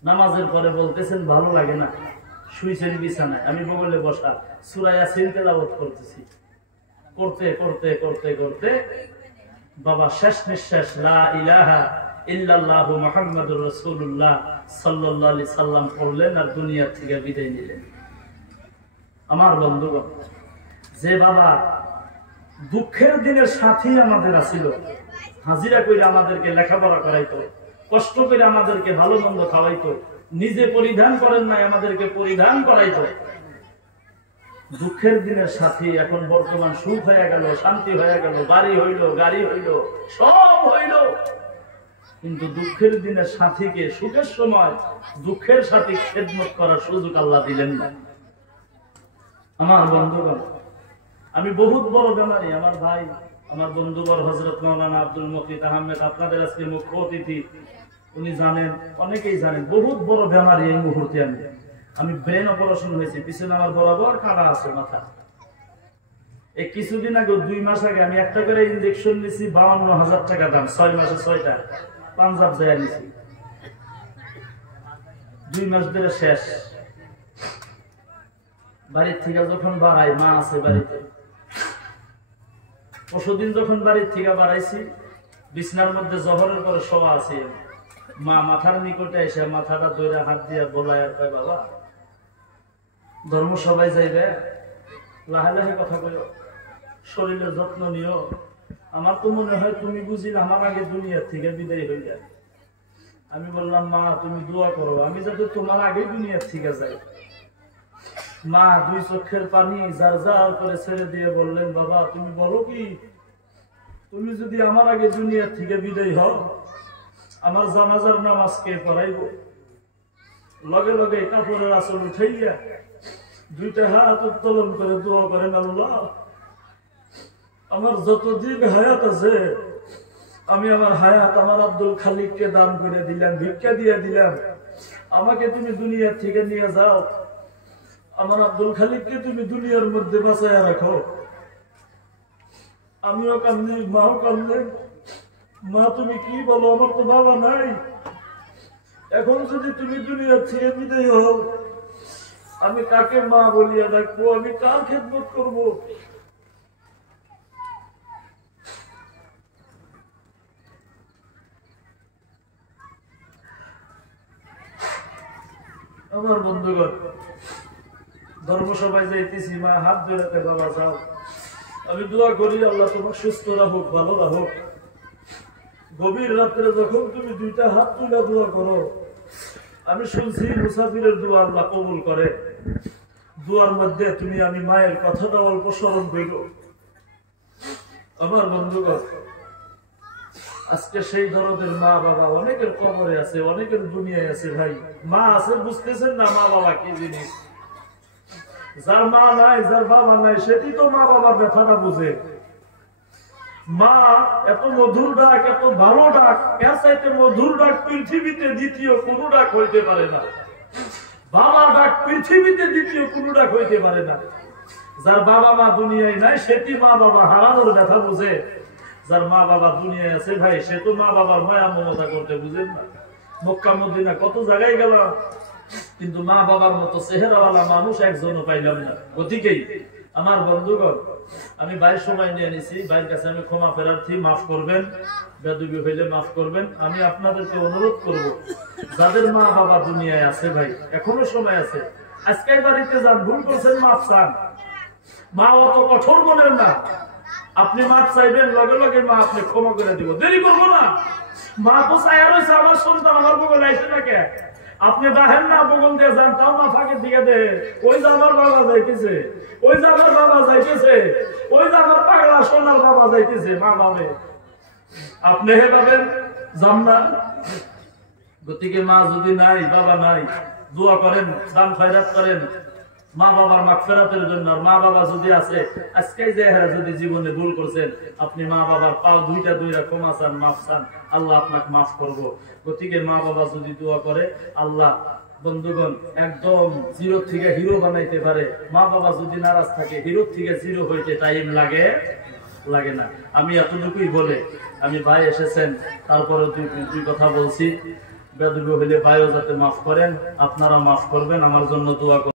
নামাজের পরে বলতেছেন ভালো লাগে না, শুইছেন বিছানায়। আমি বগলে বসা সূরা ইয়াসিন তেলাওয়াত করতেছি। করতে করতে করতে করতে বাবা শেষ নিঃশ্বাস লা ইলাহা ইল্লাল্লাহু মুহাম্মাদুর রাসূলুল্লাহ সাল্লাল্লাহু আলাইহি সাল্লাম পড়লেন আর দুনিয়া থেকে বিদায় নিলেন। আমার বন্ধুগণ, যে বাবা দুঃখের দিনের সাথী আমাদের আছিল, হাজিরা করে আমাদেরকে লেখাপড়া করাইতো, কষ্ট করে আমাদেরকে ভালো মন্দ খাওয়াইতো, নিজে পরিধান করেন নাই আমাদেরকে পরিধান করাইতো, দুঃখের দিনের সাথী এখন বর্তমান সুখ হয়ে গেল, শান্তি হয়ে গেল, বাড়ি হইল, গাড়ি হইল, সব হইল, কিন্তু দুঃখের দিনের সাথীকে সুখের সময় দুঃখের সাথী খেদমত করার সুযোগ আল্লাহ দিলেন না। আমার বন্ধুগণ, আমি বহুত বড় বেমারি। আমার ভাই, আমার বন্ধুবর হযরত মাওলানা আব্দুল মুকিত আহমেদ, আপনাদের আজকে মুখ্য অতিথি, উনি জানেন, অনেকেই জানেন, বহুত বড় বেমারি এই মুহূর্তে। আমি ব্রেন অপারেশন হয়েছি, পিছনে আমার বরাবর কাটা আছে মাথা। এই কিছুদিন আগে, 2 মাস আগে আমি একটা করে ইনজেকশন নিছি, 52,000 টাকা দাম, 6 মাসে 6টা, পাঞ্জাব যায় নিছি। 2 মাস ধরে শেষ। বাড়ির থেকে যখন বাড়াই, মা আছে বাড়িতে, পরশুদিন যখন বাড়ির থেকে বাড়াইছি, বিছনার মধ্যে জহরের পরে শোয়া আছি, মা মাথার নিকটে এসে মাথাটা ধরে হাত দিয়ে বলায় আর কয়, বাবা ধর্মসভায় যাইবে, লাহে লাহে কথা কইও, শরীরের যত্ন নিও। আমার তো মনে হয় তুমি বুঝিলে আমার আগে দুনিয়ার থেকে বিদায় হয়ে যায়। আমি বললাম, মা তুমি দোয়া করো আমি যাতে তোমার আগে দুনিয়ার থেকে যাই। মা 2 চোখের পানি জার জার করে ছেড়ে দিয়ে বললেন, বাবা তুমি বলো কি, তুমি যদি আমার আগে দুনিয়া থেকে বিদায় হও, আমার জানাজার নামাজ কে পড়াইব? লগে লগে কাপড়ের আঁচল উঠাইয়া দুইটা হাত উত্তোলন করে দোয়া করেন, আল্লাহ আমার যতদিন হায়াত আছে আমি আমার হায়াত আমার আব্দুল খালিককে দান করে দিলাম, ভিক্ষা দিয়ে দিলাম। আমাকে তুমি দুনিয়ার থেকে নিয়ে যাও, আমার আব্দুল খালিককে তুমি দুনিয়ার মধ্যে বাঁচাইয়া রাখো। আমিও কান্দি, মাও কান্দলেন। মা তুমি কি বলো, আমার তো বাবা নাই। এখন যদি তুমি দুনিয়ার থেকে বিদায় হও, আমি কাকে মা বলিয়া ডাকবো? আমি কার খেদমত করব? আমার বন্ধুগণ, ধর্মসভায় যাইতেছি, মা হাত ধরে, বাবা যাও। আমি দোয়া করি আল্লাহ তোমার সুস্থ রাখুক, ভালো রাখুক। গভীর রাত্রে যখন তুমি দুইটা হাত তুলে দোয়া করো, আমি শুনছি মুসাফিরের দোয়া আল্লাহ কবুল করে। দোয়ার মধ্যে তুমি আমি মায়ের কথাটা অল্প স্মরণ করিল। আমার বন্ধুগণ, আজকে সেই ধরনের মা বাবা অনেকের কবরে আছে, অনেকের দুনিয়ায় আছে। ভাই মা আছে, বুঝতেছেন না মা বাবা কি জিনিস? যার মা নাই, যার বাবা নাই, সেটি তো মা বাবার ব্যথাটা বুঝে। মা এত মধুর ডাক, এত ভালো ডাক, এর চাইতে মধুর ডাক পৃথিবীতে দ্বিতীয় কোন ডাক হইতে পারে না। বাবার ডাক পৃথিবীতে দ্বিতীয় কোন ডাক হইতে পারে না। যার বাবা মা দুনিয়ায় নাই, সেটি মা বাবা হারানোর ব্যথা বুঝে। যার মা বাবা দুনিয়ায় আছে ভাই, সে তো মা বাবার মায়া মমতা করতে বুঝেন না। মক্কা মদিনা কত জায়গায় গেলাম, কিন্তু মা বাবার মতো চেহারাওয়ালা মানুষ একজনও পাইলাম না। গতিকেই আমার বন্ধুগণ, আমি বাইরের সময় নিয়ে নিছি, বাইরের কাছে আমি ক্ষমা প্রার্থী, মাফ করবেন, বেদবি হইলে মাফ করবেন। আমি আপনাদেরকে অনুরোধ করব, যাদের মা বাবা দুনিয়ায় আছে ভাই, এখনো সময় আছে, আজকে বাড়িতে যান, ভুল করছেন মাফ চান। মা অত কঠোর মনের না, আপনি মাফ চাইবেন, লগে লগে মা আপনি ক্ষমা করে দিব, দেরি করবো না। মা তো চাইয়া রয়েছে আমার সন্তান আমার বগলে আইসে নাকি, আপনি দেখেন না বগল দিয়ে যান, তাও না ফাঁকের দিকে দে, ওই যে আমার বাবা যাইতেছে, ওই যে আমার বাবা যাইতেছে, ওই যে আমার পাগলা সোনার বাবা যাইতেছে। মা বাবে আপনি হে পাবেন যান না। গতিকে মা যদি নাই, বাবা নাই, দোয়া করেন, দান খয়রাত করেন মা বাবার মাগফিরাতের জন্য। মা বাবা যদি আছে, আজকে যে যদি জীবনে ভুল করছেন, আপনি মা বাবার পাও দুইটা ক্ষমা চান, মাফ চান, আল্লাহ আপনাকে মাফ করবো। গতিকে মা বাবা যদি দোয়া করে, আল্লাহ বন্ধুগণ একদম জিরো থেকে হিরো বানাইতে পারে। মা বাবা যদি নারাজ থাকে, হিরো থেকে জিরো হইতে টাইম লাগে না। আমি এতটুকুই বলে, আমি ভাই এসেছেন, তারপরে দুই কথা বলছি। বেদবি হইলে ভাইও যাতে মাফ করেন, আপনারা মাফ করবেন, আমার জন্য দোয়া